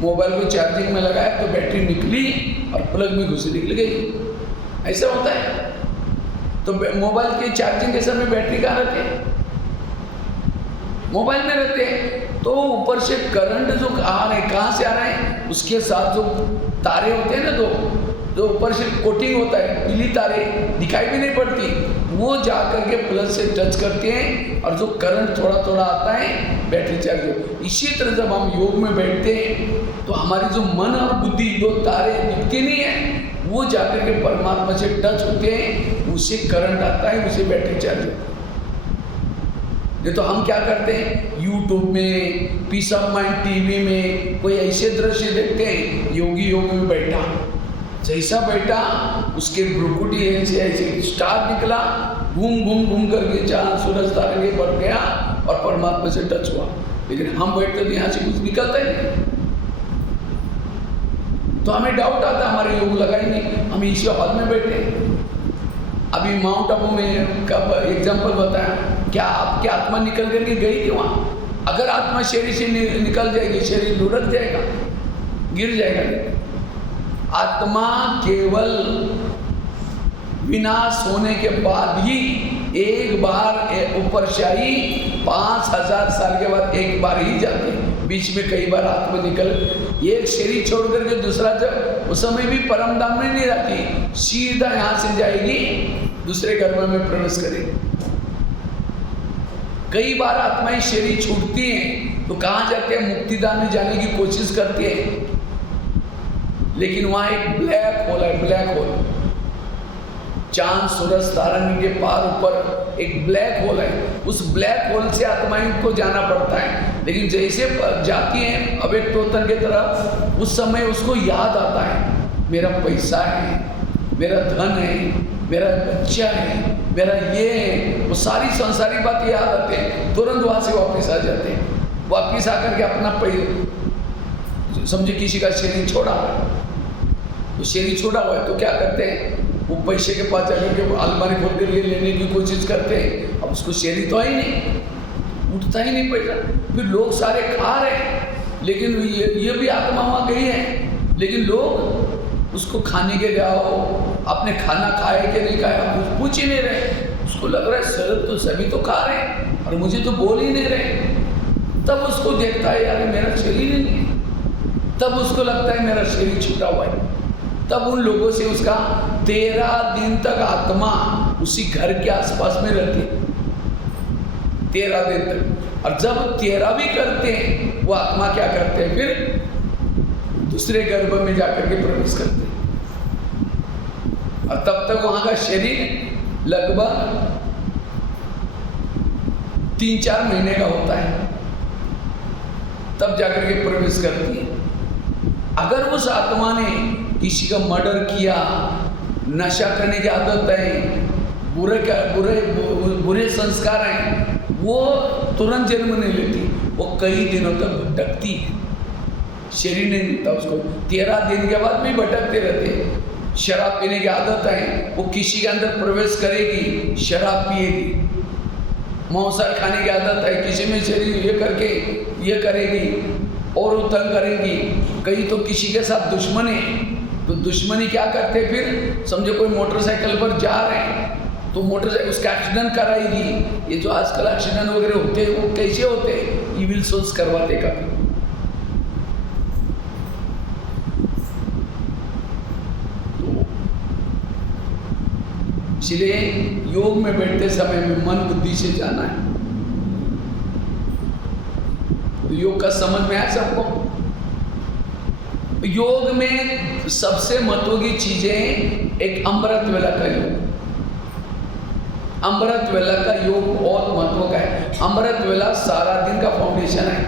मोबाइल को चार्जिंग में लगाया तो बैटरी निकली और प्लग में घुस निकल गई। ऐसा होता है। तो मोबाइल के चार्जिंग के समय बैटरी कहाँ रहते हैं? मोबाइल में रहते हैं। तो ऊपर से करंट जो आ रहे हैं, कहाँ से आ रहा है? उसके साथ जो तारे होते हैं ना, जो ऊपर से कोटिंग होता है, पीली तारे दिखाई भी नहीं पड़ती, वो जा करके प्लग से टच करते हैं और जो करंट थोड़ा थोड़ा आता है, बैटरी चार्ज हो। इसी तरह जब हम योग में बैठते हैं तो हमारी जो मन और बुद्धि, दो तारे दिखते नहीं है, वो जाकर के परमात्मा से टच होते हैं, उससे करंट आता है, उससे बैटरी चार्ज होती है। ये तो हम क्या करते हैं, यूट्यूब में, पीस ऑफ माइंड टीवी में कोई ऐसे दृश्य देखते हैं, योगी योग में बैठा, जैसा बैठा उसके भ्रुकुटी ऐसे ऐसे स्टार निकला, घूम घूम घूम करके चांद सूरज तारे बढ़ गया और परमात्मा से टच हुआ। लेकिन हम बैठते तो यहाँ से कुछ निकलता ही नहीं। तो हमें डाउट आता, हमारे योग लगा ही नहीं, हम इसी हॉल में बैठे। अभी माउंट आबू में कब एग्जाम्पल बताया, क्या आपकी आत्मा निकल करके गई थी वहाँ? अगर आत्मा शरीर से निकल जाएगी, शरीर लुढ़क जाएगा, गिर जाएगा। आत्मा केवल विनाश होने के बाद ही एक बार ऊपर से आई, 5000 साल के बाद एक बार ही जाती है। बीच में कई बार आत्मा निकल, एक शरीर छोड़ करके दूसरा, जब उस समय भी परम धाम में नहीं जाती, सीधा यहाँ से जाएगी, दूसरे गर्भ में प्रवेश करेगी। कई बार आत्माएं शरीर छूटती हैं तो कहाँ जाते हैं? मुक्तिधाम में जाने की कोशिश करती है, लेकिन वहाँ एक ब्लैक होल है, ब्लैक होल, चांद सूरज तारंग के पार ऊपर एक ब्लैक होल है। उस ब्लैक होल से आत्माएं को जाना पड़ता है। लेकिन जैसे जाती हैं अव्यक्त तोतन की तरफ, उस समय उसको याद आता है, मेरा पैसा है, मेरा धन है, मेरा बच्चा है, मेरा ये है, वो सारी संसारी बातें याद आते हैं, तुरंत वहाँ से वापस आ जाते हैं। वापस आकर के अपना समझे किसी का शरीर छोड़ा हुआ है, तो शरीर छोड़ा हुआ है तो क्या करते हैं, वो पैसे के पास जाकर के अलमारी खोल कर लेने की कोशिश करते हैं। अब उसको शरीर तो ही नहीं, उठता ही नहीं पैसा। फिर लोग सारे खा रहे हैं, लेकिन ये भी आत्मा वहाँ गई है, लेकिन लोग उसको खाने के जाओ, आपने खाना खाया कि नहीं खाया कुछ पूछ ही नहीं रहे। उसको लग रहा है सर तो सभी तो खा रहे हैं और मुझे तो बोल ही नहीं रहे। तब उसको देखता है यार मेरा शरीर ही नहीं है, तब उसको लगता है मेरा शरीर छूटा हुआ है। तब उन लोगों से उसका 13 दिन तक आत्मा उसी घर के आसपास में रहती है, 13 दिन तक। और जब 13 भी करते हैं, वो आत्मा क्या करते हैं, फिर दूसरे गर्भ में जाकर के प्रवेश करते हैं। और तब तक वहां का शरीर लगभग 3-4 महीने का होता है। तब जाकर के प्रवेश करती है। अगर उस आत्मा ने किसी का मर्डर किया, नशा करने की आदत है, बुरे संस्कार हैं, वो तुरंत जन्म नहीं लेती, वो कई दिनों तक भटकती है, शरीर नहीं मिलता उसको, 13 दिन के बाद भी भटकते रहते हैं। शराब पीने की आदत है, वो किसी के अंदर प्रवेश करेगी, शराब पिएगी। मांसाहार खाने की आदत है, किसी में शरीर ये करके ये करेगी और वो तंग करेगी। कहीं तो किसी के साथ दुश्मनी, तो दुश्मनी क्या करते फिर, समझो कोई मोटरसाइकिल पर जा रहे हैं तो मोटरसाइकिल उसका एक्सीडेंट कराएगी। ये जो आजकल एक्सीडेंट वगैरह होते हैं वो कैसे होते हैं, इविल सोल्स करवाते कभी। इसलिए योग में बैठते समय में मन बुद्धि से जाना है। तो योग का समझ में आया सबको? योग में सबसे महत्व की चीजें, एक अमृत वेला का योग, अमृत वेला का योग बहुत महत्व का है। अमृत वेला सारा दिन का फाउंडेशन है।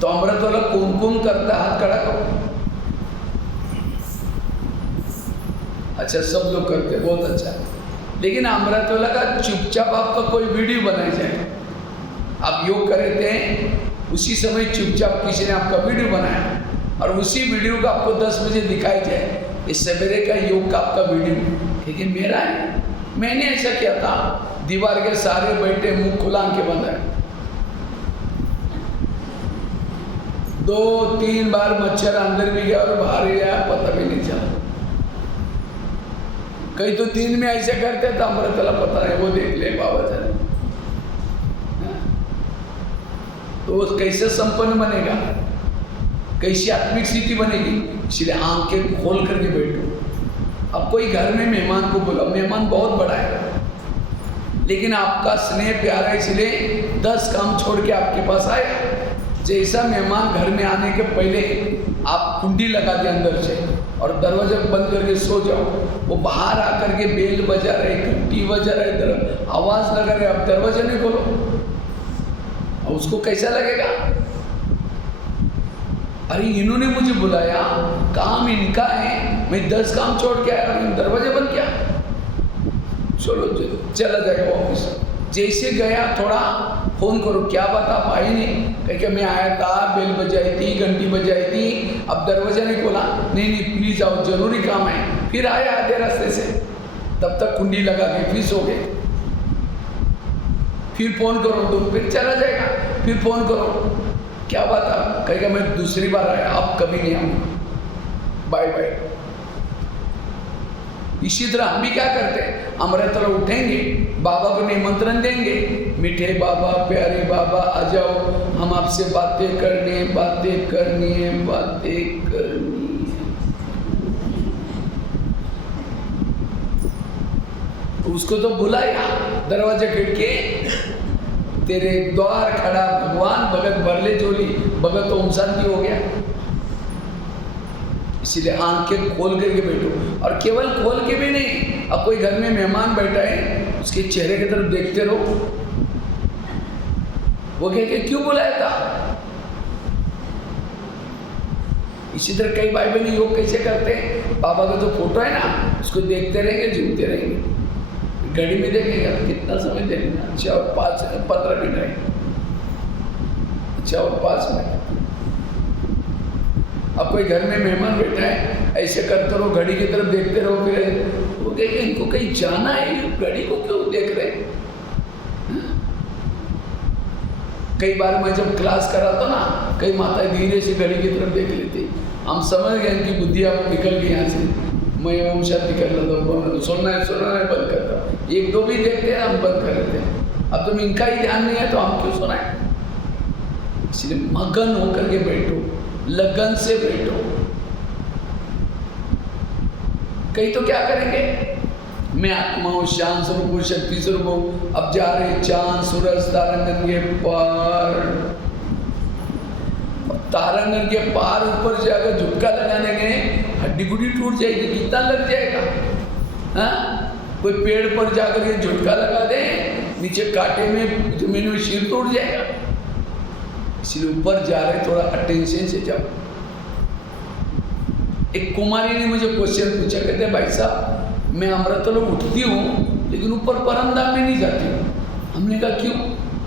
तो अमृत वेला कौन कौन करता, हाथ खड़ा करो। अच्छा, सब लोग करते हैं, बहुत अच्छा। लेकिन अमृत वेला का चुपचाप आपका कोई वीडियो बनाया जाए, आप योग कर रहे थे, उसी समय चुपचाप किसी ने आपका वीडियो बनाया और उसी वीडियो को आपको 10 बजे दिखाई जाए, इस सवेरे का योग का आपका वीडियो, लेकिन मेरा है, मैंने ऐसा किया था। दीवार के सारे बैठे, मुंह खुला के बंद है, 2-3 बार मच्छर अंदर भी गया और बाहर ही गया, पता भी नहीं चला। कई तो 3 में ऐसे करते तो अमृत वेला पता नहीं, वो देख ले बाबा जाने। तो वो कैसे संपन्न बनेगा, कैसी आत्मिक स्थिति बनेगी? इसलिए आंखें खोल करके बैठो। अब कोई घर में मेहमान को बोला, मेहमान बहुत बड़ा है लेकिन आपका स्नेह प्यार है, इसलिए 10 काम छोड़ के आपके पास आया। जैसा मेहमान घर में आने के पहले आप कुंडी लगा दे अंदर से और दरवाजा बंद करके सो जाओ, वो बाहर आकर के बेल बजा रहे, घंटी बजा रहे, आवाज लगा रहे, आप दरवाजा नहीं खोलो, उसको कैसा लगेगा? अरे इन्होंने मुझे बुलाया, काम इनका है, मैं 10 काम छोड़ के आया, दरवाजा बंद किया, चलो चला जाएगा वापस। जैसे गया थोड़ा फोन करो, क्या बात आप आई नहीं? कह मैं आया था, बेल बजाई थी, घंटी बजाई थी, अब दरवाजा नहीं खोला। नहीं प्लीज आओ, जरूरी काम है। फिर आया आधे रास्ते से, तब तक कुंडी लगा के फिर सो गए। फिर फोन करो तो फिर चला जाएगा, फिर फोन करो, क्या बात है? कहेगा मैं दूसरी बार आया, अब कभी नहीं आऊंगा, बाय बाय। इसी तरह हम भी क्या करते हैं, अमृत वेला उठेंगे, बाबा को निमंत्रण देंगे, मीठे बाबा, प्यारे बाबा आ जाओ, हम आपसे बातें करनी है, बातें करनी है, बातें करनी है। उसको तो बुलाया, दरवाजा खिड़के, तेरे द्वार खड़ा भगवान, भगत भरले जोली, भगत ओम शांति हो गया। इसीलिए आंखें खोल करके बैठो, और केवल खोल के भी नहीं, अब कोई घर में मेहमान बैठा है, उसके चेहरे की तरफ देखते रहो, वो कहे क्यों बुलाया था? इसी तरह कई भाई बहन योग कैसे करते हैं, बाबा का जो फोटो है ना, उसको देखते रहेंगे, झूमते रहेंगे, घड़ी में देखेंगे कितना समय देखेंगे, अच्छा और 15 मिनट है, अच्छा और 5 मिनट। अब कोई घर में मेहमान बैठा है, ऐसे करते रहो, घड़ी की तरफ देखते रहो, फिर वो कहेंगे इनको कहीं जाना है, घड़ी को क्यों देख रहे? कई बार मैं जब क्लास कराता ना, कई माता धीरे से घड़ी की तरफ देख लेती, हम समझ गए इनकी बुद्धि अब निकल गई यहाँ से, मैं ओम शांति कर लेता हूँ, सुनना है बंद करता, 1-2 भी देखते हैं, हम बंद कर लेते हैं। अब तुम इनका ही ध्यान नहीं है तो हम क्यों सुनाए? इसलिए मगन होकर के बैठो, लगन से बैठो। कई तो क्या करेंगे, मैं आत्मा हूँ, शांत स्वरूप हूँ, शक्ति स्वरूप हूँ, अब जा रहे चांद सूरज तारागण के पार, तारागण के पार ऊपर जाकर झुटका लगाने गए, हड्डी गुड्डी टूट जाएगी, कितना लग जाएगा? हाँ, कोई पेड़ पर जाकर के झुटका लगा दे, नीचे कांटे में जमीन में सिर टूट जाएगा। इसलिए ऊपर जा रहे थोड़ा अटेंशन से जाओ। एक कुमारी ने मुझे क्वेश्चन पूछा, कहते भाई साहब मैं अमृतवेला उठती हूँ लेकिन ऊपर परमधाम में नहीं जाती हूँ। हमने कहा क्यों?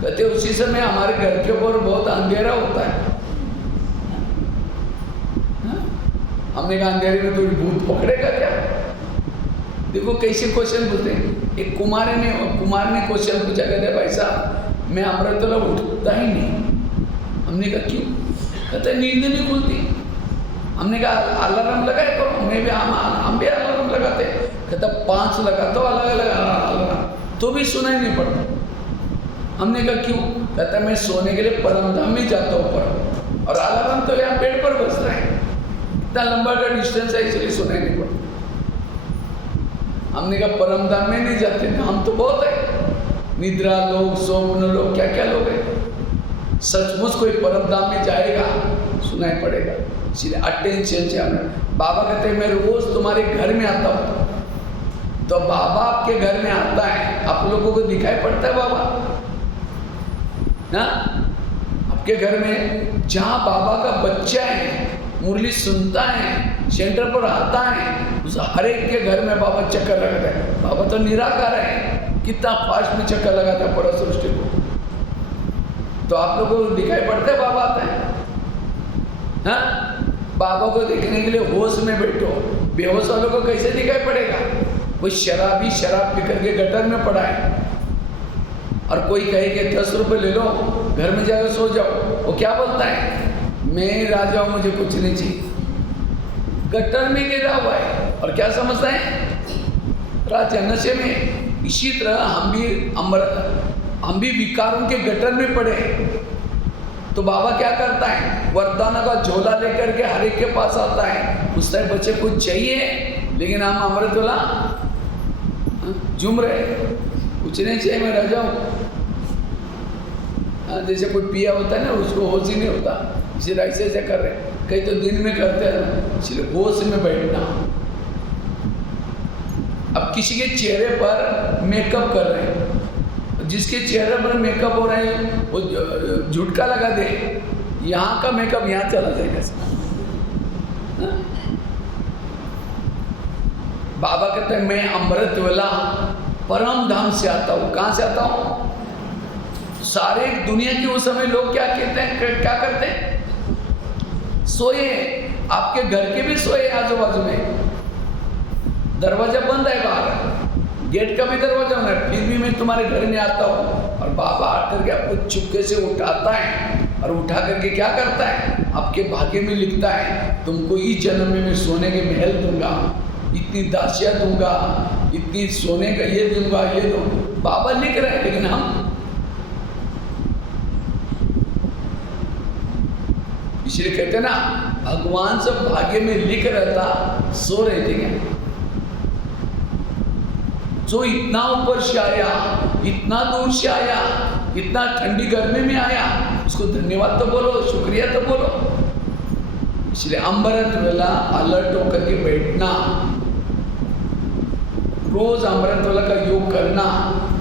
कहते उसी समय हमारे घर के ऊपर बहुत अंधेरा होता है। हमने कहा अंधेरे में कोई भूत पकड़ेगा क्या? देखो कैसे क्वेश्चन पूछते हैं। एक कुमार ने क्वेश्चन पूछा, कहते भाई साहब मैं अमृतवेला उठता ही नहीं। हमने कहा क्यों? कहते नींद नहीं खुलती। हमने कहा अलार्म लगाए करो। हम भी अलार्म लगाते। कहता 5 लगाता हूँ अलग अलग अलार्म, तो भी सुनाई नहीं पड़ता। हमने कहा क्यों? कहता मैं सोने के लिए परमधाम में जाता हूँ पर, और अलार्म तो यहाँ बेड पर बजता है, इतना लंबा का डिस्टेंस है इसलिए सुनाई नहीं पड़ता। हमने कहा परमधाम में नहीं जाते, हम तो बहुत है, निद्रा लोग, स्वप्न लोग, क्या क्या लोग हैं। सचमुच कोई परमधाम में जाएगा सुनाई पड़ेगा। इसलिए अटेंशन से हमें बाबा कहते हैं मैं रोज तुम्हारे घर में आता हूँ। तो बाबा आपके घर में आता है, आप लोगों को दिखाई पड़ता है बाबा ना? आपके घर में जहाँ बाबा का बच्चा है, मुरली सुनता है, सेंटर पर आता है, उस हर एक के घर में बाबा चक्कर लगाता है। बाबा तो निराकार है, कितना फास्ट में चक्कर लगाता है पूरा सृष्टि को। तो आप लोगों को दिखाई पड़ता है बाबा आता है हाँ? बाबा को देखने के लिए होश में बैठो। बेहोश वालों को कैसे दिखाई पड़ेगा? कोई शराबी शराब पी करके गटर में पड़ा है और कोई कहे कि 10 रुपये ले लो, घर में जाकर सो जाओ, वो क्या बोलता है? मैं राजा हूँ, मुझे कुछ नहीं चाहिए। गटर में गिरा हुआ है और क्या समझता है? राजा नशे में। इसी तरह हम भी विकारों के गटर में पड़े। तो बाबा क्या करता है? वरदानों का झोला लेकर के हर एक के पास आता है। उस टाइम बच्चे कुछ चाहिए, लेकिन हम अमृतवेला झूम रहे, कुछ नहीं चाहिए, मैं रह जाऊँ। जैसे कोई पिया होता है ना, उसको होश ही नहीं होता, इसलिए ऐसे ऐसे कर रहे। कई तो दिन में करते हैं, इसलिए होश में बैठना। अब किसी के चेहरे पर मेकअप कर रहे हैं, जिसके चेहरे पर मेकअप हो रहे हैं वो झुटका लगा दे, यहाँ का मेकअप यहाँ चला जाएगा। बाबा कहते हैं मैं अमृतवेला परम धाम से आता हूँ। कहाँ से आता हूँ? सारे दुनिया के उस समय लोग क्या कहते हैं, क्या करते हैं? सोए। आपके घर के भी सोए, आजू बाजू में दरवाजा बंद है, बाहर गेट का भी दरवाजा होना है, फिर भी मैं तुम्हारे घर में आता हूँ। और बाबा आकर के आपको चुपके से उठाता है और उठा करके क्या करता है? आपके भाग्य में लिखता है तुमको इस जन्म में मैं सोने के महल दूंगा, इतनी दासियाँ दूंगा, इतनी सोने का ये दूंगा, ये दूंगा। बाबा लिख रहे हैं, लेकिन हम इसलिए कहते ना, भगवान सब भाग्य में लिख रहता, सो रहे थे क्या? जो इतना ऊपर से आया, इतना दूर से आया, इतना ठंडी गर्मी में आया, उसको धन्यवाद तो बोलो, शुक्रिया तो बोलो। इसलिए अमृतवेला अलर्ट होकर के बैठना, रोज अमृतवेला का योग करना,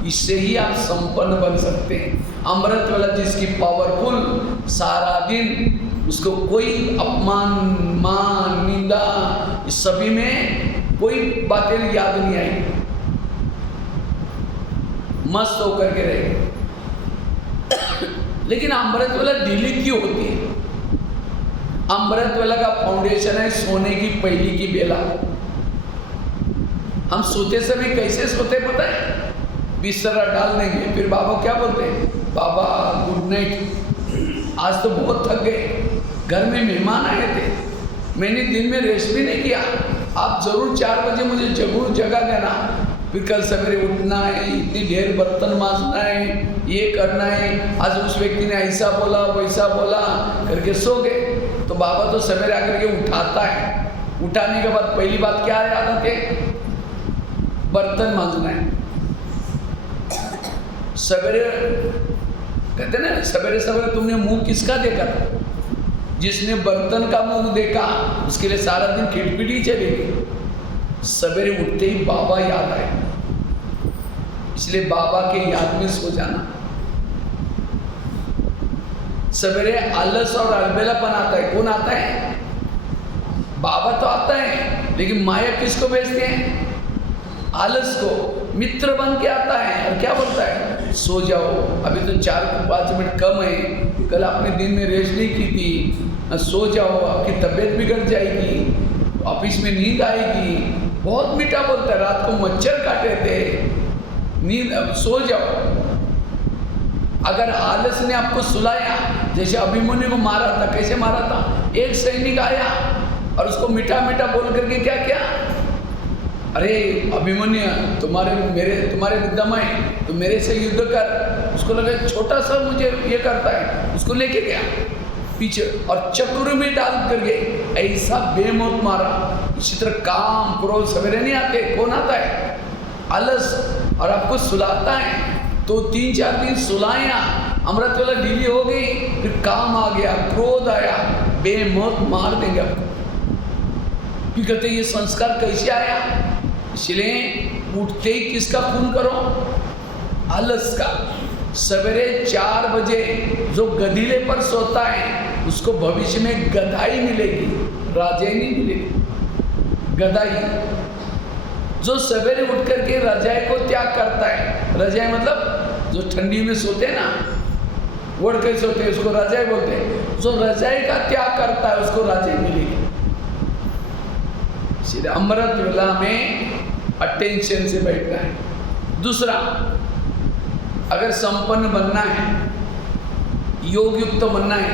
इससे ही आप संपन्न बन सकते हैं। अमृतवेला जिसकी पावरफुल, सारा दिन उसको कोई अपमान, मान, निंदा, इस सभी में कोई बातें याद नहीं आई, मस्त होकर के रहेंगे। लेकिन अमृतवेला डेली क्यों होती है? अमृतवेला का फाउंडेशन है सोने की पहली की बेला। हम सोते समय कैसे सोते पता है? बिस्तरा डाल देंगे, फिर बाबा क्या बोलते हैं? बाबा गुड नाइट, आज तो बहुत थक गए, घर में मेहमान आए थे, मैंने दिन में रेस्ट भी नहीं किया, आप जरूर 4 बजे मुझे जरूर जगा देना, फिर कल सवेरे उठना है, इतनी ढेर बर्तन मांजना है, ये करना है, आज उस व्यक्ति ने ऐसा बोला वैसा बोला करके सो गए। तो बाबा तो सवेरे आकर के उठाता है, उठाने के बाद पहली बात क्या याद आती है? बर्तन मांजना है। सवेरे कहते ना, सवेरे सवेरे तुमने मुंह किसका देखा था? जिसने बर्तन का मुंह देखा उसके लिए सारा दिन खिटपिटी चलेगी। सवेरे उठते ही बाबा याद आए, इसलिए बाबा के याद में सो जाना। सवेरे आलस और अलबेलापन आता है। कौन आता है? बाबा तो आता है, लेकिन माया किसको भेजते हैं? आलस को। मित्र बन के आता है और क्या बोलता है? सो जाओ, अभी तो 4-5 मिनट कम है, कल आपने दिन में रेस्ट नहीं की थी, सो जाओ, आपकी तबीयत बिगड़ जाएगी, ऑफिस में नींद आएगी। बहुत मीठा बोलता है, रात को मच्छर काटे थे, नींद, सो जाओ। अगर आलस ने आपको सुलाया, जैसे अभिमन्यु को मारा था, कैसे मारा था? एक सैनिक आया और उसको मीठा मीठा बोल करके क्या किया? अरे अभिमन्यु, तुम्हारे विद्या में तो मेरे से युद्ध कर। उसको लगा छोटा सा मुझे ये करता है, उसको लेके गया पीछे और चक्र में डाल करके ऐसा बेमौत मारा। इसी तरह काम क्रोध सवेरे नहीं आते, कौन आता है? आलस। और आपको सुलाता है तो 3-4 दिन सुलाया, अमृत वाला ढीली हो गई, फिर काम आ गया, क्रोध आया, बेमौत मार देंगे आपको। फिर कहते ये संस्कार कैसे आया? इसलिए उठते ही किसका खून करो? आलस का। सवेरे 4 बजे जो गधीले पर सोता है उसको भविष्य में गधाई मिलेगी, राजाई नहीं मिलेगी, गधाई। जो सवेरे उठ करके रजाई को त्याग करता है, रजाई मतलब जो ठंडी में सोते हैं ना, ओढ़ के सोते हैं, उसको रजाई बोलते हैं। जो रजाई का त्याग करता है उसको रजाई मिलेगी। सीधे अमृत वेला में अटेंशन से बैठना है। दूसरा, अगर संपन्न बनना है, योग युक्त बनना है,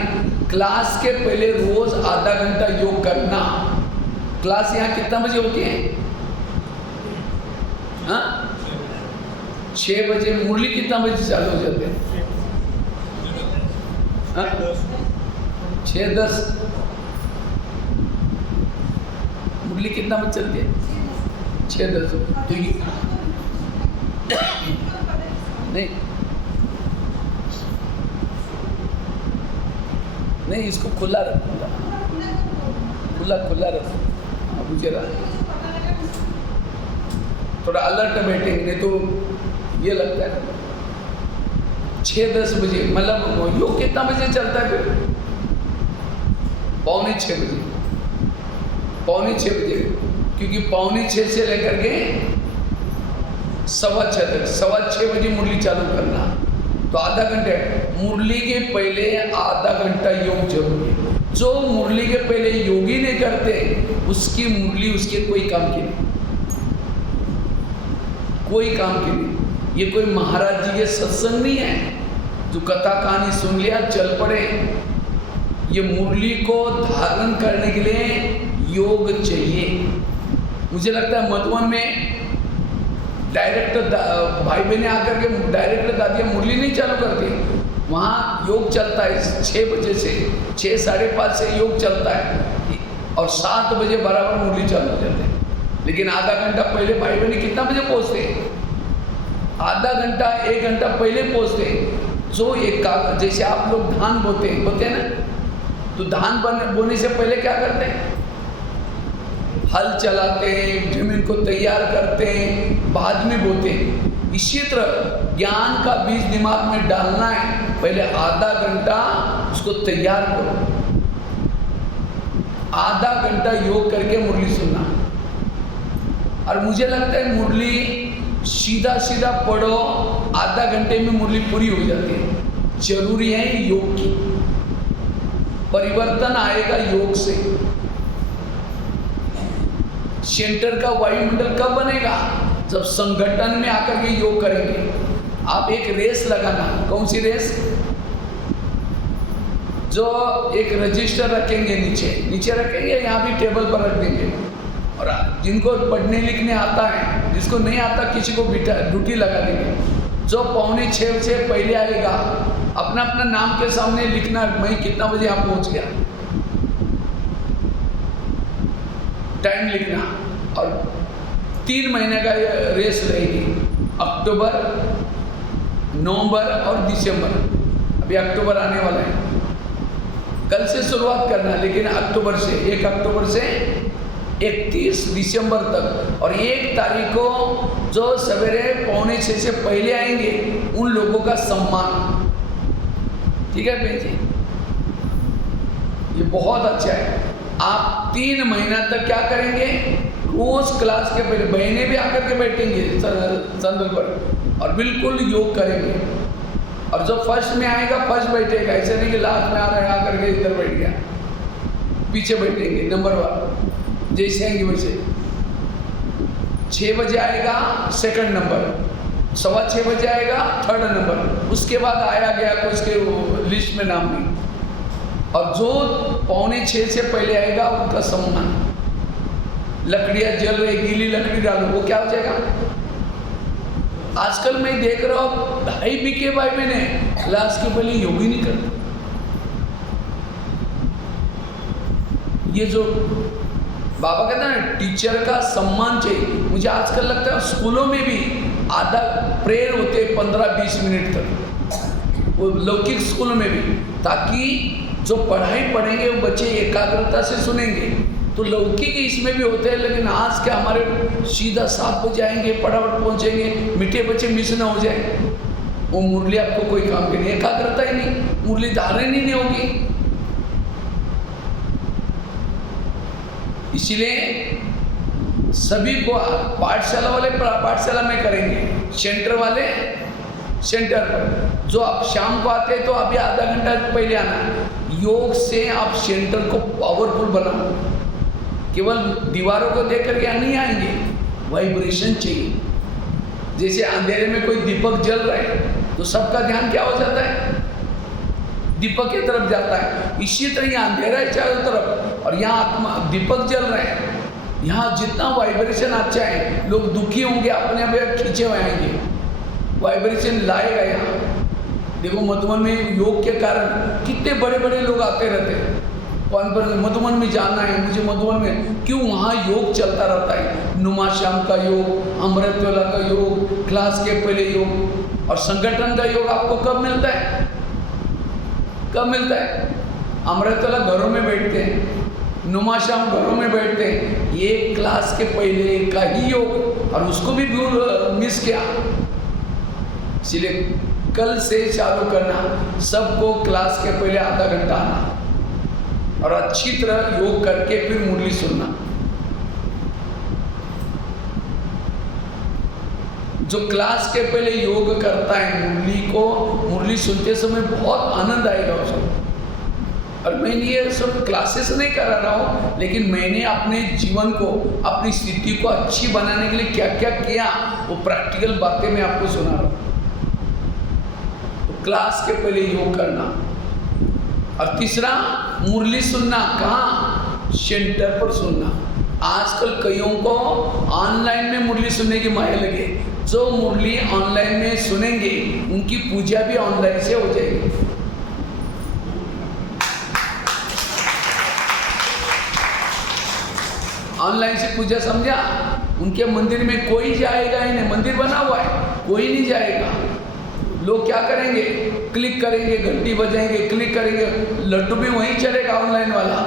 क्लास के पहले रोज आधा घंटा योग करना। क्लास यहाँ कितना बजे होती है? हाँ, 6 बजे। मुरली कितना बजे चालू हो जाते हैं? 6:10। मुरली कितना बजे चलती है? 6:10। तो ये नहीं, इसको खुला रख, खुला रख, मुझे थोड़ा अलर्ट बैठेंगे, नहीं तो ये लगता है 6-10 बजे। मतलब योग कितना बजे चलता है फिर? 5:45 बजे, 5:45 बजे, क्योंकि 5:45 से लेकर के 6:15 तक, 6:15 बजे मुरली चालू करना। तो आधा घंटे, मुरली के पहले आधा घंटा योग जरूरी है। जो मुरली के पहले योगी नहीं करते उसकी मुरली उसके कोई काम की नहीं, कोई काम की नहीं। ये कोई महाराज जी के सत्संग नहीं है जो कथा कहानी सुन लिया चल पड़े। ये मुरली को धारण करने के लिए योग चाहिए। मुझे लगता है मधुबन में डायरेक्ट भाई बहने आकर के डायरेक्ट दादियाँ मुरली नहीं चालू करती, वहाँ योग चलता है 6 बजे से, 6 साढ़े 5 से योग चलता है और 7 बजे बराबर मुरली चालू हो जाते हैं। लेकिन आधा घंटा पहले भाई बहने कितना बजे पहुँचते हैं? आधा घंटा 1 घंटा पहले पहुँचते हैं। जो एक जैसे आप लोग धान बोते हैं ना, तो धान बोने से पहले क्या करते हैं? हल चलाते हैं, जमीन को तैयार करते हैं, बाद में बोते हैं। इसी तरह ज्ञान का बीज दिमाग में डालना है, पहले आधा घंटा उसको तैयार करो, आधा घंटा योग करके मुरली सुनना। और मुझे लगता है मुरली सीधा सीधा पढ़ो, आधा घंटे में मुरली पूरी हो जाती है। जरूरी है योग की, परिवर्तन आएगा योग से। सेंटर का वायुमंडल कब बनेगा? जब संगठन में आकर के योग करेंगे। आप एक रेस लगाना। कौन सी रेस? जो एक रजिस्टर रखेंगे, नीचे रखेंगे, यहाँ भी टेबल पर रख देंगे। और जिनको पढ़ने लिखने आता है, जिसको नहीं आता किसी को ड्यूटी लगा देंगे। जो 5:45 से पहले आएगा अपना अपना नाम के सामने लिखना, मैं कितना बजे यहाँ पहुँच गया, टाइम लिखना। और 3 महीने का रेस रहेगी, अक्टूबर, नवंबर और दिसंबर। अभी अक्टूबर आने वाला है, कल से शुरुआत करना, लेकिन अक्टूबर से 1 अक्टूबर से 31 दिसंबर तक। और 1 तारीख को जो सवेरे 5:45 से पहले आएंगे उन लोगों का सम्मान, ठीक है बहन जी? ये बहुत अच्छा है। आप 3 महीना तक क्या करेंगे, रोज क्लास के पहले बहनें भी आकर के बैठेंगे संदल पर और बिल्कुल योग करेंगे। और जो फर्स्ट में आएगा फर्स्ट बैठेगा, ऐसे नहीं कि लास्ट में आ रहे आकर के इधर बैठ गया, पीछे बैठेंगे नंबर 1 जैसे आएंगे वैसे। 6 बजे आएगा सेकंड नंबर, 6:15 बजे आएगा थर्ड नंबर, उसके बाद आया गया तो उसके लिस्ट में नाम नहीं। और जो 5:45 से पहले आएगा उनका सम्मान। लकड़ियाँ जल रही, गीली लकड़ी डालो, वो क्या हो जाएगा। आजकल मैं देख रहा हूँ 2.5 बीके भाई मैंने क्लास के पहले योग ही नहीं करते। ये जो बाबा कहते हैं ना टीचर का सम्मान चाहिए, मुझे आजकल लगता है स्कूलों में भी आधा प्रेयर होते 15-20 मिनट तक, वो लौकिक स्कूलों में भी, ताकि जो पढ़ाई पढ़ेंगे वो बच्चे एकाग्रता से सुनेंगे। तो लौकिक इसमें भी होते हैं, लेकिन आज के हमारे सीधा 7 बजे आएंगे, फटाफट पहुंचेंगे, मीठे बच्चे मिस ना हो जाए। वो मुरली आपको कोई काम की नहीं, एकाग्रता ही नहीं, मुरली धारण ही नहीं होगी। इसलिए सभी को पाठशाला वाले पाठशाला में करेंगे, सेंटर वाले सेंटर पर। जो आप शाम को आते हैं तो अभी आधा घंटा पहले आना है। योग से आप सेंटर को पावरफुल बनाओ, केवल दीवारों को देख कर के नहीं आएंगे, वाइब्रेशन चाहिए। जैसे अंधेरे में कोई दीपक जल रहा है तो सबका ध्यान क्या हो जाता है, दीपक की तरफ जाता है। इसी तरह यहाँ अंधेरा है चारों तरफ और यहाँ आत्मा दीपक जल रहे हैं। यहाँ जितना वाइब्रेशन अच्छा है, लोग दुखी होंगे, अपने आप खींचे हुए आएंगे, वाइब्रेशन लाएगा यहाँ। देखो मधुबन में योग के कारण कितने बड़े बड़े लोग आते रहते हैं, कौन पर मधुबन में जाना है मुझे, मधुबन में क्यों, वहाँ योग चलता रहता है। नुमा श्याम का योग, अमृतवेला का योग, क्लास के पहले योग, और संगठन का योग आपको कब मिलता है, कब मिलता है। अमृतवेला घरों में बैठते हैं, नुमा श्याम घरों में बैठते हैं, ये क्लास के पहले का ही योग, और उसको भी मिस किया। इसलिए कल से चालू करना, सबको क्लास के पहले आधा घंटा आना और अच्छी तरह योग करके फिर मुरली सुनना। जो क्लास के पहले योग करता है मुरली सुनते समय बहुत आनंद आएगा उसको। और मैं ये सब क्लासेस नहीं करा रहा हूँ, लेकिन मैंने अपने जीवन को, अपनी स्थिति को अच्छी बनाने के लिए क्या क्या किया, वो प्रैक्टिकल बातें मैं आपको सुना रहा हूँ। तो क्लास के पहले योग करना। और तीसरा, मुरली सुनना कहाँ, सेंटर पर सुनना। आजकल कईयों को ऑनलाइन में मुरली सुनने की माया लगे। जो मुरली ऑनलाइन में सुनेंगे उनकी पूजा भी ऑनलाइन से हो जाएगी। ऑनलाइन से पूजा समझा, उनके मंदिर में कोई जाएगा ही नहीं, मंदिर बना हुआ है, कोई नहीं जाएगा। लोग क्या करेंगे, क्लिक करेंगे, घंटी बजाएंगे, क्लिक करेंगे, लड्डू भी वहीं चलेगा ऑनलाइन वाला।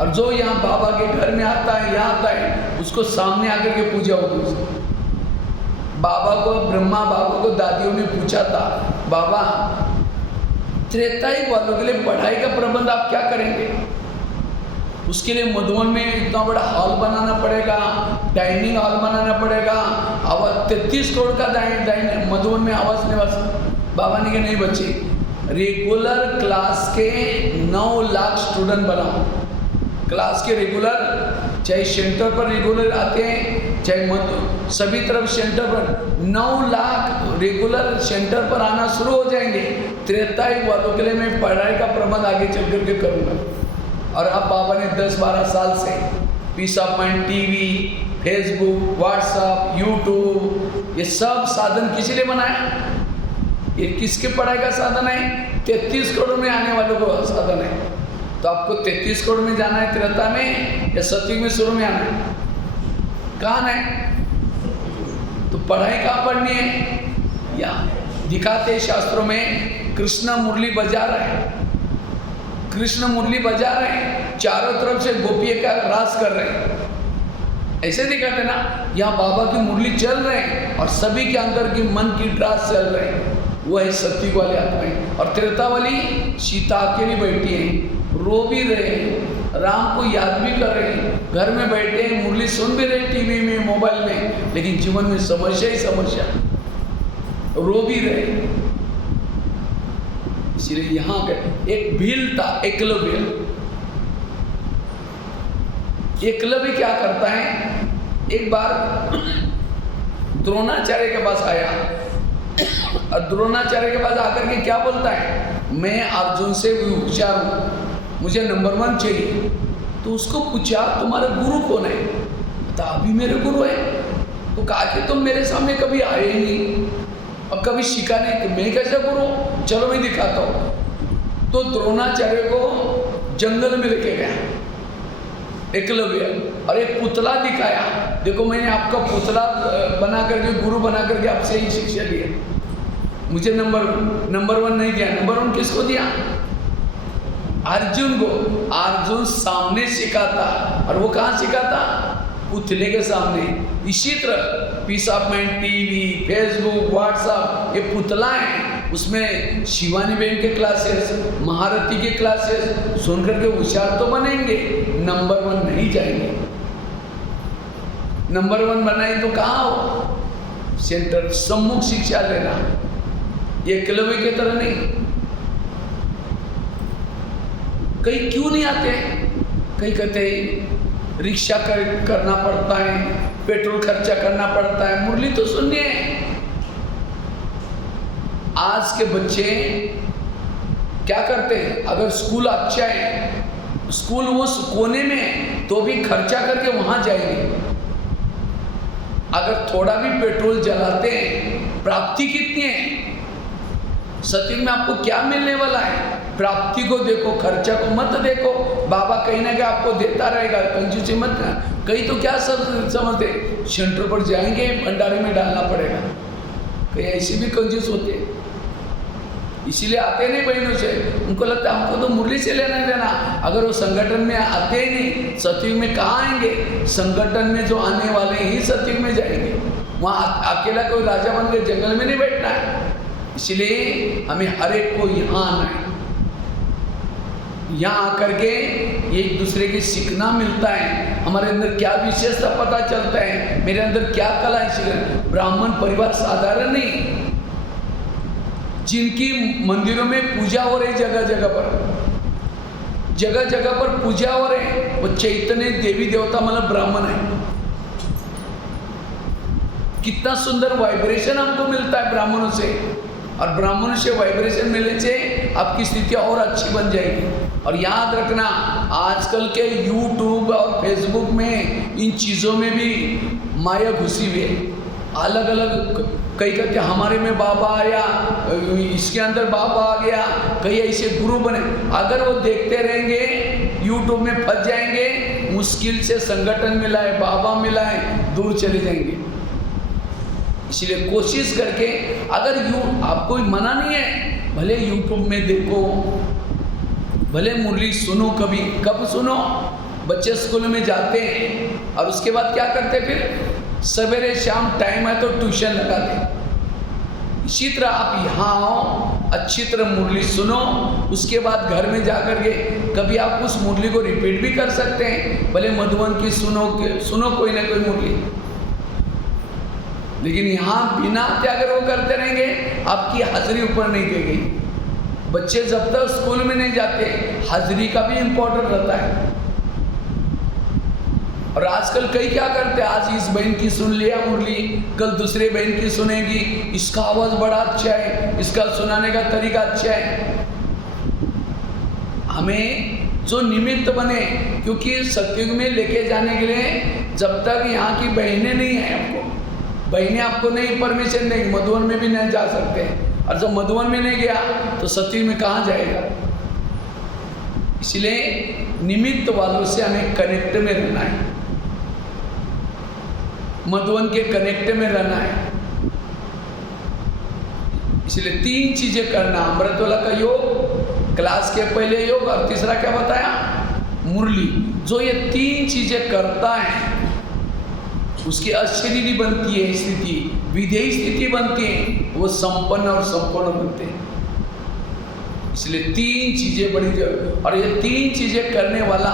और जो यहाँ बाबा के घर में आता है, यहाँ आता है, उसको सामने आकर के पूजा होगी। बाबा को, ब्रह्मा बाबा को दादियों ने पूछा था, बाबा त्रेतायुग वालों के लिए पढ़ाई का प्रबंध आप क्या करेंगे। उसके लिए मधुबन में इतना बड़ा हॉल बनाना पड़ेगा, डाइनिंग हॉल बनाना पड़ेगा, आवास 33 करोड़ का मधुबन में आवास निवास। बाबा ने कहा नहीं बच्चे, रेगुलर क्लास के 9 लाख स्टूडेंट बनाओ। क्लास के रेगुलर, चाहे सेंटर पर रेगुलर आते हैं, चाहे सभी तरफ सेंटर पर 9 लाख रेगुलर सेंटर पर आना शुरू हो जाएंगे। त्रेतायुग वालों के लिए मैं पढ़ाई का प्रबंध आगे चल करके करूँगा। और अब बाबा ने 10-12 साल से peace of mind, TV, Facebook, WhatsApp, YouTube, ये सब साधन किस लिए बनाया, ये किसके पढ़ाई का साधन है, 33 करोड़ में आने वालों को साधन है। तो आपको 33 करोड़ में जाना है त्रेता में, या सतयुग में शुरू में आना है, कहाँ है। तो पढ़ाई कहाँ पढ़नी है, या दिखाते शास्त्रों में कृष्ण मुरली बजा रहे हैं, कृष्ण मुरली बजा रहे हैं, चारों तरफ से गोपियों का रास कर रहे हैं, ऐसे दिखाते ना। यहाँ बाबा की मुरली चल रहे हैं और सभी के अंदर की मन की रास चल रहे हैं। वो है सत्युग वाली आत्माएं। और त्रेता वाली सीता अकेली बैठी है, रो भी रहे हैं, राम को याद भी कर रहे हैं, घर में बैठे हैं, मुरली सुन भी रहे टीवी में, मोबाइल में, लेकिन जीवन में समस्या ही समस्या, रो भी रहे। इसलिए यहाँ एक भील था, एकलव्य। एकलव्य क्या करता है, एक बार द्रोणाचार्य के पास आया और द्रोणाचार्य के पास आकर के क्या बोलता है, मैं अर्जुन से भी होशियार हूँ, मुझे नंबर 1 चाहिए। तो उसको पूछा तुम्हारा गुरु कौन है, तो अभी मेरे गुरु है। तो कहा कि तुम मेरे सामने कभी आए ही नहीं और कभी सीखा नहीं, तो मैं कैसा गुरु, चलो मैं दिखाता हूँ। तो द्रोणाचार्य को जंगल में लेके गया एकलव्य और एक पुतला दिखाया, देखो मैंने आपका पुतला बना करके, गुरु बना करके आपसे ही शिक्षा ली है, मुझे नंबर 1 नहीं दिया। नंबर 1 किसको दिया, अर्जुन को। अर्जुन सामने सिखाता, और वो कहाँ सिखाता, पुतले के सामने। इसी तरह peace of mind TV, Facebook, WhatsApp, ये पुतला है, उसमें शिवानी बहन के क्लासेस, महारथी के क्लासेस सुन करके होशियार तो बनेंगे, नंबर 1 नहीं जाएंगे। नंबर 1 बनाए तो कहाँ हो, सेंटर सम्मुख शिक्षा लेना, ये एकलव्य की तरह नहीं। कई क्यों नहीं आते, कई कहते रिक्शा करना पड़ता है, पेट्रोल खर्चा करना पड़ता है, मुरली तो सुनिए। आज के बच्चे क्या करते हैं, अगर स्कूल अच्छा है, स्कूल वो कोने में, तो भी खर्चा करके वहां जाएंगे। अगर थोड़ा भी पेट्रोल जलाते हैं, प्राप्ति कितनी है, सत्युग में आपको क्या मिलने वाला है, प्राप्ति को देखो, खर्चा को मत देखो। बाबा कहीं ना कहीं आपको देता रहेगा, कंजूसी मत करना। कहीं तो क्या समझते, सेंटर पर जाएंगे, भंडारे में डालना पड़ेगा, कहीं ऐसे भी कंजूस होते हैं, इसीलिए आते नहीं बहनों से। उनको लगता है हमको तो मुरली से लेना देना, अगर वो संगठन में आते ही नहीं, सत्युग में कहाँ आएंगे, संगठन में जो आने वाले ही सत्युग में जाएंगे। वहाँ अकेला कोई राजा बन के जंगल में नहीं बैठना है। इसलिए हमें हर एक को यहाँ आना है, यहाँ आकर के एक दूसरे के सीखना मिलता है, हमारे अंदर क्या विशेषता पता चलता है, मेरे अंदर क्या कला है। इसलिए ब्राह्मण परिवार साधारण नहीं, जिनकी मंदिरों में पूजा हो रही, जगह जगह पर पूजा हो रहे, वो चैतन्य देवी देवता मतलब ब्राह्मण है। कितना सुंदर वाइब्रेशन हमको मिलता है ब्राह्मणों से, और ब्राह्मणों से वाइब्रेशन मिलने से आपकी स्थिति और अच्छी बन जाएगी। और याद रखना, आजकल के यूट्यूब और फेसबुक में इन चीज़ों में भी माया घुसी हुई है। अलग अलग कई कहते हमारे में बाबा आया, इसके अंदर बाबा आ गया, कई ऐसे गुरु बने। अगर वो देखते रहेंगे यूट्यूब में फंस जाएंगे, मुश्किल से संगठन मिलाए, बाबा मिलाए, दूर चले जाएंगे। इसलिए कोशिश करके, अगर आपको मना नहीं है, भले यूट्यूब में देखो, भले मुरली सुनो, कब सुनो, बच्चे स्कूल में जाते हैं और उसके बाद क्या करते, फिर सवेरे शाम टाइम है तो ट्यूशन लगा दें। इसी तरह आप यहाँ आओ, अच्छी तरह मुरली सुनो, उसके बाद घर में जाकर के कभी आप उस मुरली को रिपीट भी कर सकते हैं, भले मधुबन की सुनो कोई ना कोई मुरली। लेकिन यहाँ बिना त्याग वो करते रहेंगे, आपकी हाजिरी ऊपर नहीं देगी। बच्चे जब तक स्कूल में नहीं जाते, हाजिरी का भी इम्पोर्टेंट रहता है। और आजकल कई क्या करते हैं, आज इस बहन की सुन लिया मुरली, कल दूसरे बहन की सुनेगी, इसका आवाज़ बड़ा अच्छा है, इसका सुनाने का तरीका अच्छा है। हमें जो निमित्त बने, क्योंकि सत्युग में लेके जाने के लिए जब तक यहाँ की बहनें नहीं हैं, बहनें आपको नहीं परमिशन देंगी, मधुबन में भी नहीं जा सकते। और जब मधुबन में नहीं गया तो सत्युग में कहाँ जाएगा। इसलिए निमित्त वालों से हमें कनेक्ट में रहना है, मधुबन के कनेक्ट में रहना है। इसलिए 3 चीजें करना, अमृतवाला का योग, क्लास के पहले योग, और तीसरा क्या बताया, मुरली। जो ये 3 चीजें करता है उसकी अशरीरी बनती है स्थिति, विधेयी स्थिति बनती है। वो संपन्न और संपूर्ण बनते हैं। इसलिए 3 चीजें बड़ी जरूरत, और ये 3 चीजें करने वाला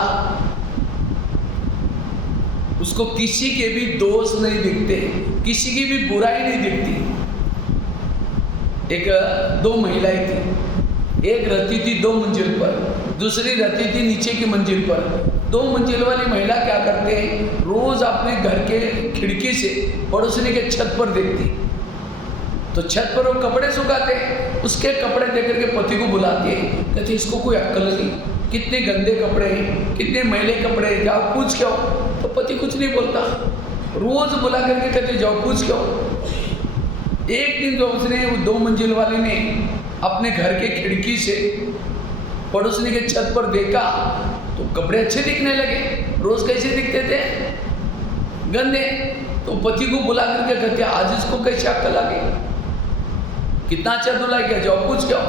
उसको किसी के भी दोष नहीं दिखते, किसी की भी बुराई नहीं दिखती। एक 2 महिलाएं थी, एक रहती थी 2 मंजिल पर, दूसरी रहती थी नीचे की मंजिल पर। 2 मंजिल वाली महिला क्या करते हैं, रोज अपने घर के खिड़की से पड़ोसनी के छत पर देखती, तो छत पर वो कपड़े सुखाते, उसके कपड़े देख करके पति को बुलाती है, कहती इसको कोई अक्ल नहीं, कितने गंदे कपड़े हैं, कितने मैले कपड़े हैं, जाओ पूछ क्यों। तो पति कुछ नहीं बोलता, रोज बुला करके कहते जाओ पूछ क्यों। एक दिन जो उसने 2 मंजिल वाली ने अपने घर के खिड़की से पड़ोसनी के छत पर देखा तो कपड़े अच्छे दिखने लगे, रोज कैसे दिखते थे, गंदे। तो पति को बुला करके कहते आज इसको कैसे अक्ल आ गई, कितना अच्छा धुला गया, जाओ पूछ क्यों।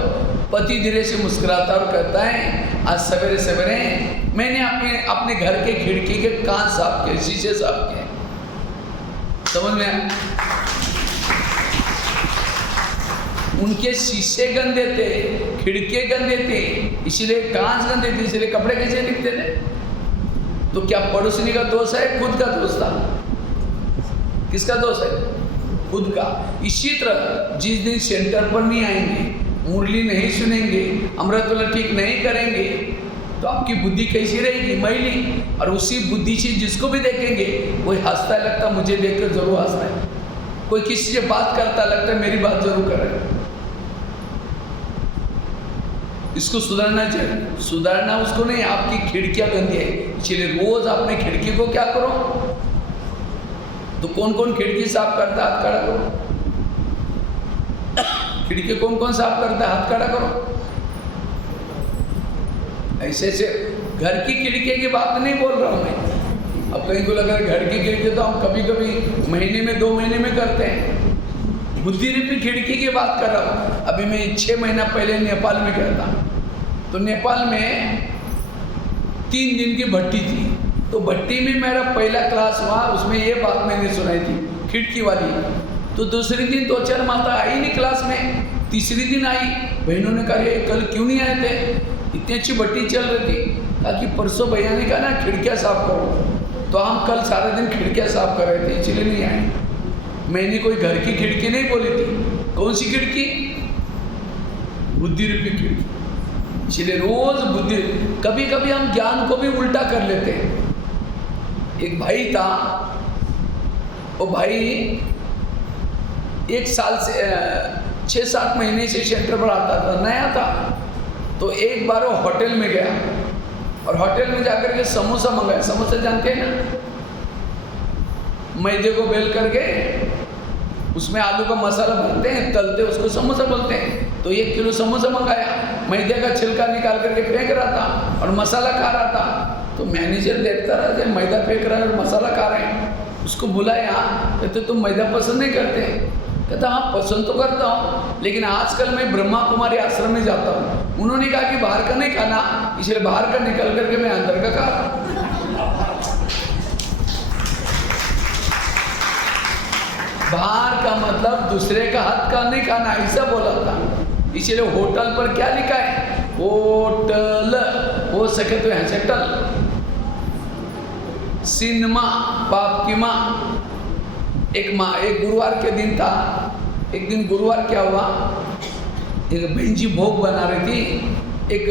पति धीरे से मुस्कुराता और कहता है आज सवेरे सवेरे मैंने अपने घर के खिड़की के कांच साफ किए, शीशे साफ किए। समझ में आया? उनके शीशे गंदे थे, खिड़की गंदे थे, इसलिए कांच गंदे थे, इसलिए कपड़े कैसे दिखते थे। तो क्या पड़ोसनी का दोष है, खुद का दोष था? किसका दोष है? खुद का। इसी तरह जिस दिन सेंटर पर नहीं आएंगे, मुरली नहीं सुनेंगे, अमृतवेला ठीक नहीं करेंगे, तो आपकी बुद्धि कैसी रहेगी, मैली। और उसी बुद्धि से जिसको भी देखेंगे कोई हंसता है, लगता मुझे देखकर जरूर हंस रहा है, कोई किसी से बात करता लगता है मेरी बात जरूर कर रहा है। इसको सुधारना चाहिए। सुधारना उसको नहीं, आपकी खिड़कियां गंदी है, इसलिए रोज अपने खिड़की को क्या करो। तो कौन कौन खिड़की साफ करता है, हाथ खड़ा करो। खिड़की कौन कौन साफ करता है, हाथ खड़ा करो। ऐसे ऐसे घर की खिड़की की बात नहीं बोल रहा हूं मैं। अब कहीं को लगा घर की खिड़की तो हम कभी कभी महीने में 2 महीने में करते हैं, बुद्धि रूपी खिड़की की बात कर रहा हूँ। अभी मैं 6 महीना पहले नेपाल में गया था, तो नेपाल में 3 दिन की भट्टी थी, तो भट्टी में मेरा पहला क्लास हुआ, उसमें ये बात मैंने सुनाई थी खिड़की वाली। तो दूसरे दिन 2-4 माता आई नहीं क्लास में, तीसरी दिन आई, बहनों ने कहा ये कल क्यों नहीं आए थे, इतनी अच्छी भट्टी चल रही थी। ताकि परसों भैया ने कहा ना खिड़कियाँ साफ करो, तो हम कल सारा दिन खिड़कियाँ साफ कर रहे थे, इसलिए नहीं आए। मैंने कोई घर की खिड़की नहीं बोली थी। कौन सी खिड़की? बुद्धि रूपी खिड़की। इसलिए रोज बुद्धि, कभी कभी हम ज्ञान को भी उल्टा कर लेते हैं। एक भाई था, वो भाई 1 साल से 6-7 महीने से सेंटर पर आता था, नया था। तो एक बार वो होटल में गया और होटल में जाकर के समोसा मंगाया। समोसा जानते हैं ना, मैदे को बेल करके उसमें आलू का मसाला भरते हैं, तलते, उसको समोसा बोलते हैं। तो 1 किलो समोसा मंगाया, मैदे का छिलका निकाल करके फेंक रहा था और मसाला खा रहा था। तो मैनेजर देखता रहा जब मैदा फेंक रहा है और मसाला खा रहे हैं, उसको बुलाया, कहते तुम मैदा पसंद नहीं करते? कहता हाँ पसंद तो करता हूँ, लेकिन आजकल मैं ब्रह्मा कुमारी आश्रम में जाता हूँ, उन्होंने कहा कि बाहर का नहीं खाना, इसलिए बाहर का निकल करके मैं अंदर का खा रहा हूँ। बाहर का मतलब दूसरे का हाथ का नहीं खाना, ऐसा बोला था। इसलिए होटल पर क्या लिखा है, होटल, हो सके तो यहाँ से टल। सिनेमा, पाप की माँ। एक गुरुवार के दिन था, एक दिन गुरुवार क्या हुआ, एक बहन जी भोग बना रही थी। एक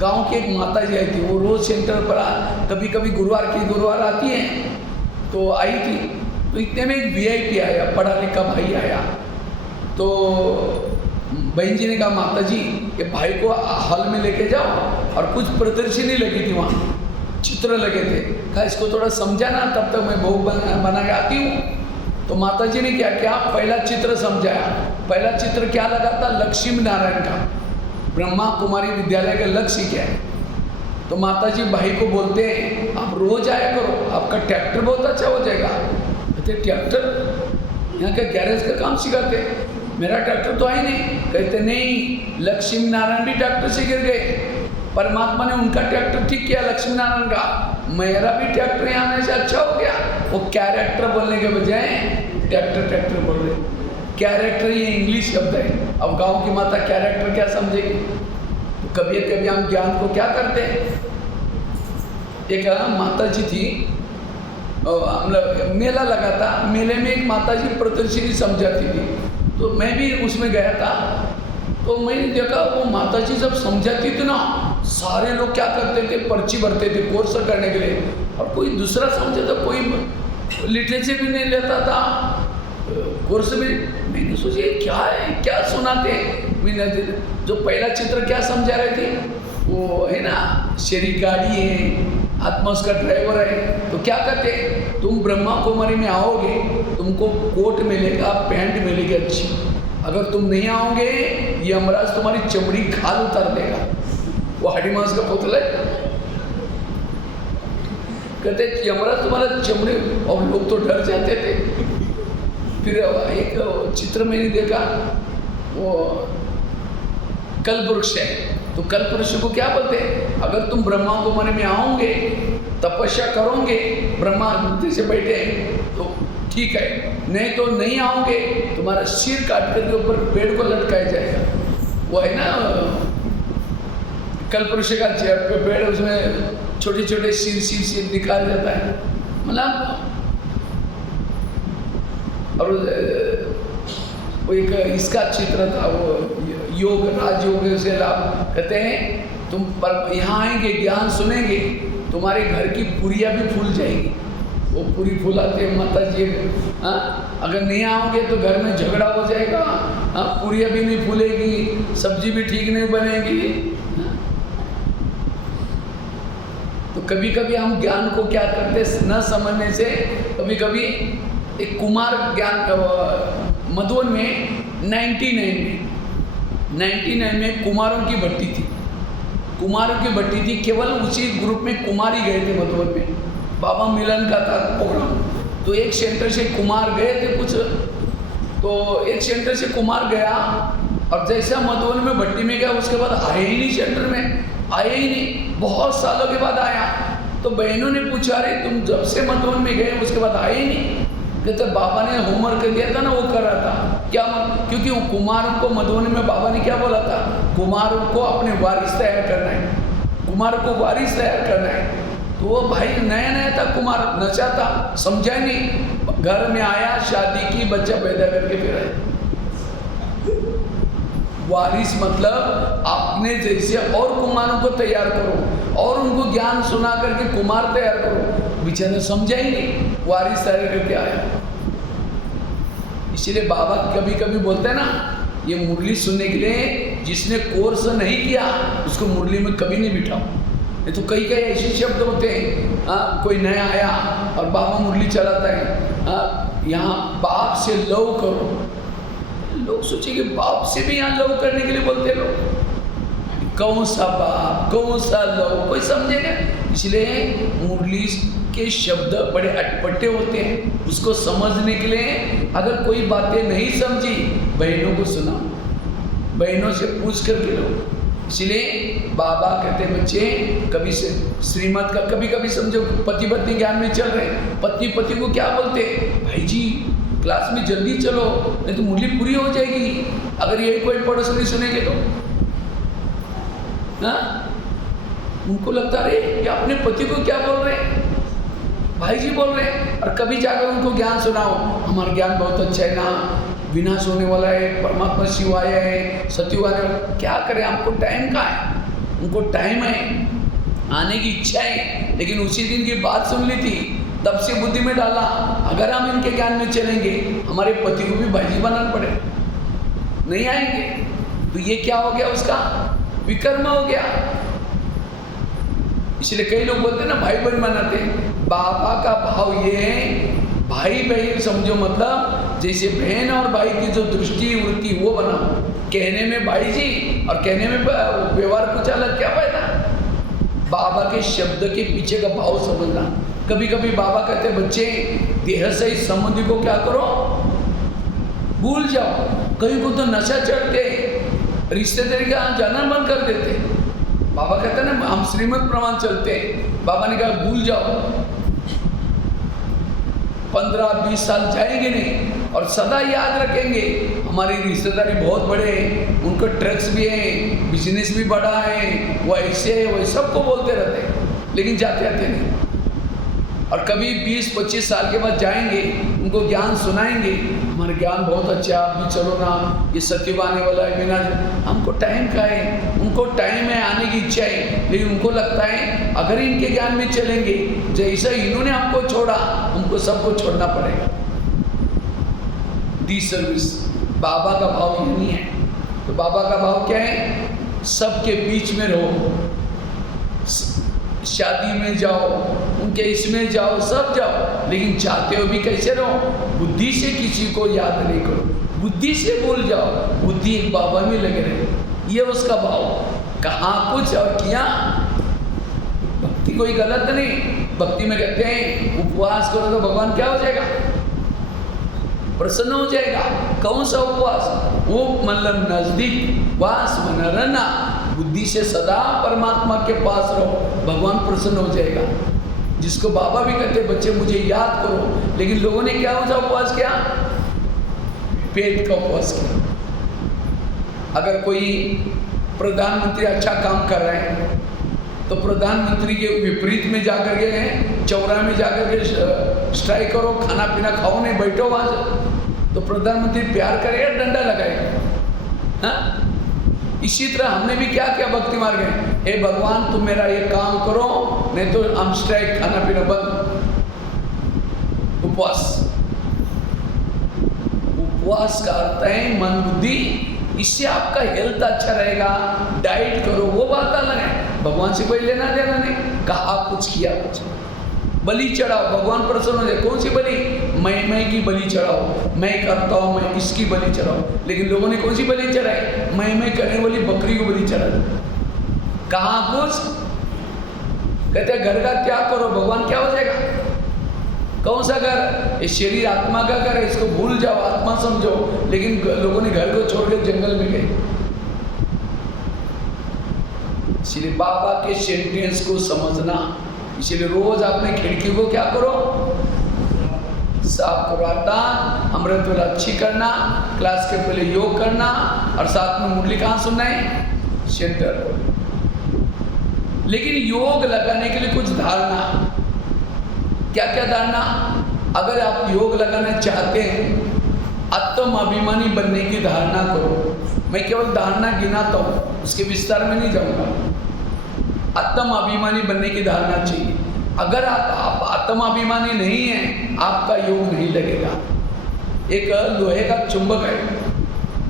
गांव की एक माता जी आई थी, वो रोज सेंटर पर कभी कभी गुरुवार आती है, तो आई थी। तो इतने में एक VIP आया, पढ़ा लिखा भाई आया। तो बहन जी ने कहा माता जी ये भाई को हॉल में लेके जाओ, और कुछ प्रदर्शनी लगी थी वहाँ, चित्र लगे थे। कहा इसको थोड़ा समझाना, तब तक मैं भोग बना के आती हूँ। तो माता जी ने क्या किया, पहला चित्र समझाया। पहला चित्र क्या लगा था, लक्ष्मी नारायण का, ब्रह्मा कुमारी विद्यालय का लक्ष्य क्या है। तो माता जी भाई को बोलते हैं आप रोज आया करो, आपका ट्रैक्टर बहुत अच्छा हो जाएगा। कहते ट्रैक्टर, यहाँ के गैरेज का काम सिखाते, मेरा ट्रैक्टर तो है नहीं। कहते नहीं, लक्ष्मी नारायण भी ट्रैक्टर से गिर गए, परमात्मा ने उनका ट्रैक्टर ठीक किया लक्ष्मी नारायण का, मेरा भी ट्रैक्टर यहाँ आने से अच्छा हो गया। वो कैरेक्टर बोलने के बजाय ट्रैक्टर बोल रहे। कैरेक्टर ये इंग्लिश शब्द है। अब गांव की माता कैरेक्टर क्या समझेगी? तो कभी कभी हम ज्ञान को क्या करते हैं। एक माता जी थी, मेला लगा था, मेले में एक माता जी प्रदर्शनी समझाती थी, तो मैं भी उसमें गया था। तो मैंने देखा वो माता जी जब समझाती थी ना, सारे लोग क्या करते थे, पर्ची भरते थे कोर्स करने के लिए, और कोई दूसरा समझे तो कोई लिटरेचर भी नहीं लेता था कोर्स में। मैंने सोचा ये क्या है, क्या सुनाते हैं। मैंने जो पहला चित्र क्या समझा रहे थे, वो है ना शरीर गाड़ी है, आत्मा उसका ड्राइवर है। तो क्या कहते हैं, तुम ब्रह्मा कुमारी में आओगे, तुमको कोट मिलेगा, पैंट मिलेगी अच्छी। अगर तुम नहीं आओगे, ये यमराज तुम्हारी चमड़ी खाल उतार देगा। वो हड्डी-मांस का पुतला है। कहते यमराज तुम्हारा चमड़ी, और लोग तो डर जाते थे। फिर एक चित्र मैंने देखा, वो कल्पवृक्ष है, तो कल्पवृक्ष को क्या बोलते हैं, अगर तुम ब्रह्मा कुमारी में आओगे, तपस्या करोगे, ब्रह्मा से बैठे तो ठीक है, नहीं तो नहीं आओगे, तुम्हारा सिर काट करके ऊपर पेड़ को लटकाया जाएगा। वो है ना कल्पवृक्ष का पेड़, उसमें छोटे छोटे सिर निकाल जाता है, मतलब। और वो एक इसका चित्र था, वो योग, राजयोग से लाभ कहते हैं, तुम पर यहाँ आएंगे, ज्ञान सुनेंगे, तुम्हारे घर की पुरिया भी फूल जाएगी। वो पूरी फूलाते हैं माता जी। अगर नहीं आओगे तो घर में झगड़ा हो जाएगा, पुरिया भी नहीं फूलेगी, सब्जी भी ठीक नहीं बनेगी। तो कभी कभी हम ज्ञान को क्या करते, न समझने से, कभी कभी एक कुमार ज्ञान मधुबन में 99 में कुमारों की भट्टी थी, कुमारों की भट्टी थी। केवल उसी ग्रुप में कुमार ही गए थे मधुबन में, बाबा मिलन का था प्रोग्राम। तो एक सेंटर से कुमार गए थे कुछ, तो एक सेंटर से कुमार गया, और जैसा मधुबन में भट्टी में गया, उसके बाद आए ही नहीं, सेंटर में आए ही नहीं, बहुत सालों के बाद आया। तो बहनों ने पूछा, अरे तुम जब से मधुबन में गए उसके बाद आए ही नहीं। कहते बाबा ने होमवर्क दिया था ना, वो कर रहा था। क्या? क्योंकि वो कुमारों को मधुबन में बाबा ने क्या बोला था, कुमारों को अपने वारिस तैयार करना है, कुमारों को वारिस तैयार करना है। तो वो भाई नया नया था, कुमार नशा था, समझा नहीं। घर में आया, शादी की, बच्चा पैदा करके फिर आया। वारिस मतलब अपने जैसे और कुमारों को तैयार करो, और उनको ज्ञान सुना करके कुमार तैयार करो। बेचारा समझा ही नहीं, वारिस तैयार करके आया। इसलिए बाबा कभी कभी बोलते हैं ना, ये मुरली सुनने के लिए जिसने कोर्स नहीं किया उसको मुरली में कभी नहीं बिठाओ। ये तो कई कई ऐसे शब्द होते हैं, कोई नया आया और बाबा मुरली चलाता है, यहाँ बाप से लव करो। लोग सोचेंगे बाप से भी यहाँ लव करने के लिए बोलते लोग, कौन सा बाप, कौन सा लव, कोई समझेगा? इसलिए मुरली के शब्द बड़े अटपटे होते हैं, उसको समझने के लिए अगर कोई बातें नहीं समझी, बहनों को सुनाओ, बहनों से पूछ करके लो। इसलिए बाबा कहते बच्चे, कभी से श्रीमत का कभी कभी समझो, पति पत्नी ज्ञान में चल रहे, पत्नी पति को क्या बोलते, भाई जी क्लास में जल्दी चलो, नहीं तो मुरली पूरी हो जाएगी। अगर यही कोई पड़ोस नहीं सुनेंगे तो उनको लगता है कि अपने पति को क्या बोल रहे हैं, भाई जी बोल रहे हैं। और कभी जाकर उनको ज्ञान सुनाओ, हमारा ज्ञान बहुत अच्छा है ना, विनाश होने वाला है, परमात्मा शिव आया है, सत्यु आने वाला। क्या करें, हमको टाइम कहाँ है, उनको टाइम है, आने की इच्छा है, लेकिन उसी दिन की बात सुन ली थी, तब से बुद्धि में डाला, अगर हम इनके ज्ञान में चलेंगे हमारे पति को भी भाईजी बनाना पड़े, नहीं आएंगे। तो ये क्या हो गया, उसका विकर्म हो गया। इसलिए कई लोग बोलते हैं ना भाई बहन बनाते हैं। बाबा का भाव ये है, भाई बहन समझो, मतलब जैसे बहन और भाई की जो दृष्टि वृत्ति वो बनाओ। कहने में भाई जी और कहने में व्यवहार कुछ अलग, क्या फायदा। बाबा के शब्द के पीछे का भाव समझना। कभी कभी बाबा कहते बच्चे, देह से इस संबंधी को क्या करो, भूल जाओ। कहीं को तो नशा चढ़ते, रिश्तेदारी का जाना बंद कर देते। बाबा कहते हैं ना, हम श्रीमत प्रमाण चलते हैं, बाबा ने कहा भूल जाओ। 15-20 साल जाएंगे नहीं और सदा याद रखेंगे हमारी रिश्तेदारी बहुत बड़े हैं, उनको ट्रक्स भी हैं, बिजनेस भी बड़ा है, वो ऐसे है, वो सबको बोलते रहते हैं, लेकिन जाते आते नहीं। और कभी 20-25 साल के बाद जाएंगे, उनको ज्ञान सुनाएंगे, हमारा ज्ञान बहुत अच्छा, आप भी चलो ना, ये सत्युग आने वाला है, बिना हमको टाइम का है, उनको टाइम है, आने की इच्छा है, लेकिन उनको लगता है अगर इनके ज्ञान में चलेंगे, जैसा इन्होंने हमको छोड़ा हमको सबको छोड़ना पड़ेगा। डी सर्विस बाबा का भाव ये नहीं है। तो बाबा का भाव क्या है? सबके बीच में रहो, शादी में जाओ, उनके इसमें जाओ, सब जाओ, लेकिन चाहते हो भी कैसे रहो? बुद्धि से किसी को याद नहीं करो, बुद्धि से भूल जाओ, बुद्धि एक बाबा में लगे रहे, ये उसका भाव। कहाँ कुछ और किया। भक्ति कोई गलत नहीं, भक्ति में कहते हैं उपवास करो तो भगवान क्या हो जाएगा? प्रसन्न हो जाएगा। कौन सा उपवास? वो मतलब नजदीक वास मन रहना, बुद्धि से सदा परमात्मा के पास रहो, भगवान प्रसन्न हो जाएगा। जिसको बाबा भी कहते बच्चे मुझे याद करो, लेकिन लोगों ने क्या हो उपवास किया? पेट का उपवास किया। अगर कोई प्रधानमंत्री अच्छा काम कर रहे हैं तो प्रधानमंत्री के विपरीत में जाकर के चौराहे में जाकर के स्ट्राइक करो, खाना पीना खाओ, नहीं बैठो वहां से, तो प्रधानमंत्री प्यार करेगा, डंडा लगाएगा। हाँ, इसी तरह हमने भी क्या किया भक्ति मार्ग में, हे भगवान तुम मेरा ये काम करो, नहीं तो हम स्ट्राइक, खाना पीना बंद। उपवास, उपवास का अर्थ है मन बुद्धि, इससे आपका हेल्थ अच्छा रहेगा। डाइट करो, वो बात अलग है, भगवान से कोई लेना देना नहीं। कहा कुछ किया कुछ, बलि चढ़ाओ, भगवान प्रसन्न हो जाए। कौन सी बलि? मैं की बलि चढ़ाओ, मैं करता हूँ, मैं इसकी बलि चढ़ाओ। लेकिन लोगों ने कौन सी बलि चढ़ाई? मैं करने वाली बकरी को बलि चढ़ा दो। कहाँ कुछ? कहते घर का त्याग करो, भगवान क्या हो जाएगा? कौन सा घर? ये शरीर आत्मा का घर है, इसको भूल जाओ, आत्मा समझो। लेकिन लोगों ने घर को छोड़ के जंगल में गए। इसलिए बाबा के सेंटेंस को समझना, इसलिए रोज अपने खिड़की को क्या करो? साफ करो। अर्थात अमृत वेला अच्छी करना, क्लास के पहले योग करना, और साथ में मुरली कहाँ सुनना है? सेंटर पर। लेकिन योग लगाने के लिए कुछ धारणा, क्या क्या धारणा? अगर आप योग लगाना चाहते हैं, आत्म अभिमानी बनने की धारणा करो। मैं केवल धारणा गिनाता हूँ, उसके विस्तार में नहीं जाऊंगा। आत्म अभिमानी बनने की धारणा चाहिए। अगर आप आत्म अभिमानी नहीं हैं, आपका योग नहीं लगेगा। एक लोहे का चुंबक है,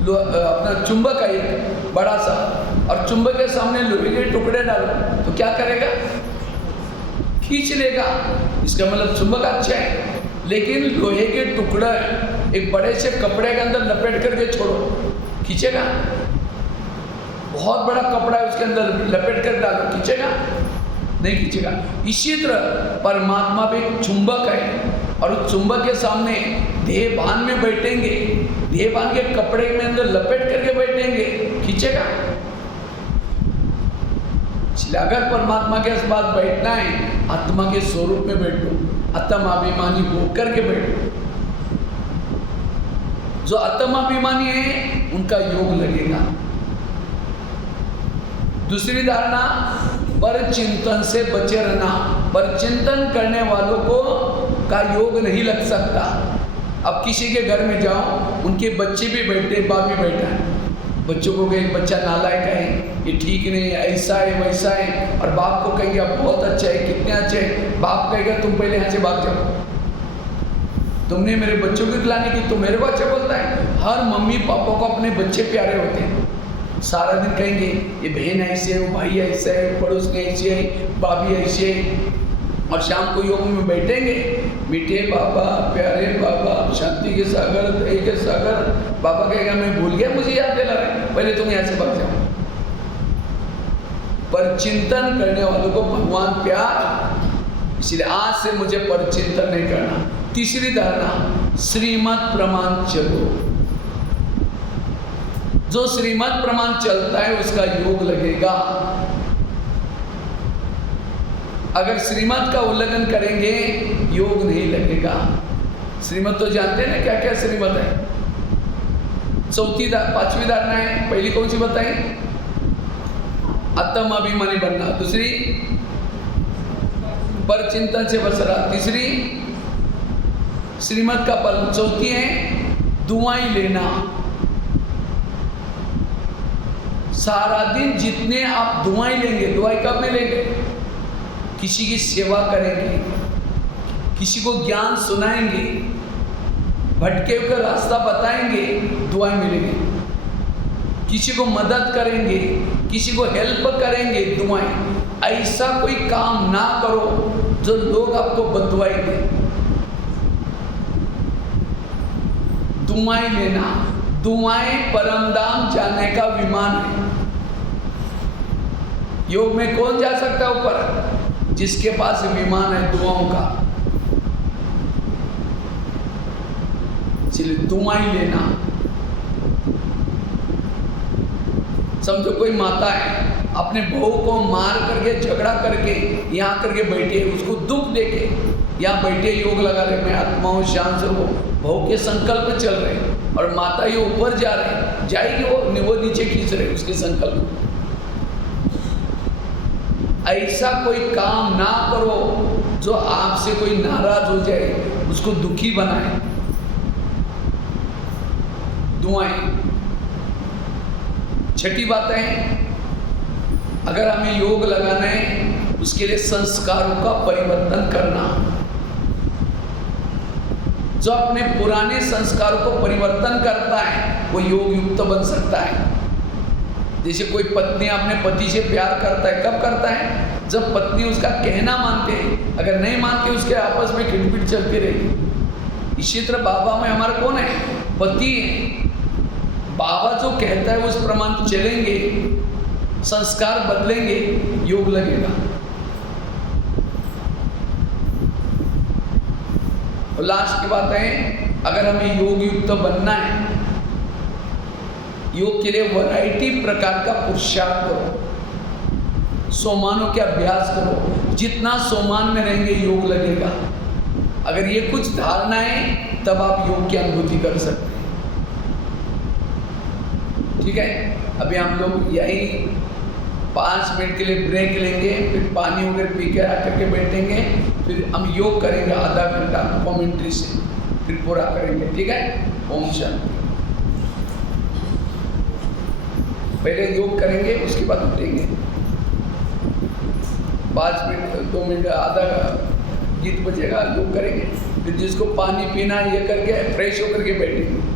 अपना चुंबक है एक बड़ा सा, और चुंबक के सामने लोहे के टुकड़े डालो तो क्या करेगा? खींच लेगा। इसका मतलब चुंबक अच्छा है, लेकिन लोहे के टुकड़ा एक बड़े से कपड़े के अंदर लपेट करके छोड़ो, खींचेगा? बहुत बड़ा कपड़ा है, उसके अंदर लपेट कर डालो, खींचेगा? नहीं खींचेगा। इसी तरह परमात्मा भी एक चुंबक है, और उस चुंबक के सामने देह भान में बैठेंगे, देह भान के कपड़े में अंदर लपेट करके बैठेंगे, खींचेगा? इसलिए अगर परमात्मा के पास बैठना है, आत्मा के स्वरूप में बैठो, आत्माभिमानी होकर के बैठो। जो आत्माभिमानी है उनका योग लगेगा। दूसरी धारणा, पर चिंतन से बचे रहना। पर चिंतन करने वालों को का योग नहीं लग सकता। अब किसी के घर में जाओ, उनके बच्चे भी बैठे, बाप भी बैठा है, बच्चों को कहेंगे बच्चा नालायक है, ये ठीक नहीं है, ऐसा है वैसा है, और बाप को कहेंगे अब बहुत अच्छा है, कितने अच्छे हैं। बाप कहेगा तुम पहले यहाँ से भाग जाओ, तुमने मेरे बच्चों की खिलाने की, तो मेरे को अच्छा बोलता है। हर मम्मी पापा को अपने बच्चे प्यारे होते हैं। सारा दिन कहेंगे ये बहन ऐसे है, वो भाई ऐसा है, पड़ोस में ऐसे है, भाभी ऐसे है, और शाम को योग में बैठेंगे, मीठे बाबा, प्यारे बाबा, शांति के सागर, दया के सागर। बाबा कहेगा मैं भूल गया, मुझे याद दिला रहे, पहले तुम यहाँ से भाग जाओ। पर चिंतन करने वालों को भगवान प्यार, इसलिए आज से मुझे पर चिंतन नहीं करना। तीसरी धारणा, श्रीमत प्रमाण चलो। जो श्रीमत प्रमाण चलता है उसका योग लगेगा। अगर श्रीमत का उल्लंघन करेंगे योग नहीं लगेगा। श्रीमत तो जानते हैं ना क्या क्या श्रीमत है। चौथी पांचवी धारणा है, पहली कौन सी बताई? आत्म अभिमानी बनना। दूसरी पर चिंतन से बसरा। तीसरी श्रीमत का पालन। चौथी है दुआएं लेना। सारा दिन जितने आप दुआएं लेंगे, दुआएं कब में लेंगे? किसी की सेवा करेंगे, किसी को ज्ञान सुनाएंगे, भटके का रास्ता बताएंगे, दुआएं मिलेंगी। किसी को मदद करेंगे, किसी को हेल्प करेंगे, दुआएं। ऐसा कोई काम ना करो जो लोग आपको बददुआएं दें। दुआएं लेना। दुआएं परमधाम जाने का विमान है। योग में कौन जा सकता है ऊपर? जिसके पास विमान है दुआओं का। इसलिए दुआएं लेना। समझो कोई माता है, अपने बहू को मार करके झगड़ा करके यहाँ करके बैठे, उसको दुख देके यहाँ बैठे योग लगा रहे, मैं आत्माओं शांत से वो बहू के संकल्प चल रहे और माता ये ऊपर जा रहे, जाएगी वो नीचे खींच रहे उसके संकल्प। ऐसा कोई काम ना करो जो आपसे कोई नाराज हो जाए, उसको दुखी बनाए। दुआएं। छठी बात है, अगर हमें योग लगाना है उसके लिए संस्कारों का परिवर्तन करना। जो अपने पुराने संस्कारों को परिवर्तन करता है वो योग युक्त बन सकता है। जैसे कोई पत्नी अपने पति से प्यार करता है, कब करता है? जब पत्नी उसका कहना मानते हैं। अगर नहीं मानते उसके आपस में खिटपिट चलती रहेगी। इसी तरह बाबा में हमारा कौन है? पति है। बाबा जो कहता है उस प्रमाण चलेंगे, संस्कार बदलेंगे, योग लगेगा। और लास्ट की बात है, अगर हमें योग युक्त बनना है, योग के लिए वैरायटी प्रकार का पुरुषार्थ करो, सोमानों के अभ्यास करो। जितना सोमान में रहेंगे योग लगेगा। अगर ये कुछ धारणा है तब आप योग की अनुभूति कर सकते हैं। ठीक है, अभी हम लोग यही 5 मिनट के लिए ब्रेक लेंगे, फिर पानी वगैरह पी के आकर के बैठेंगे, फिर हम योग करेंगे आधा घंटा कमेंट्री से, फिर पूरा करेंगे। ठीक है, ओम शांति। पहले योग करेंगे, उसके बाद उठेंगे। 5 मिनट 2 मिनट आधा गीत बजेगा, योग करेंगे, फिर जिसको पानी पीना ये करके फ्रेश होकर के बैठेंगे।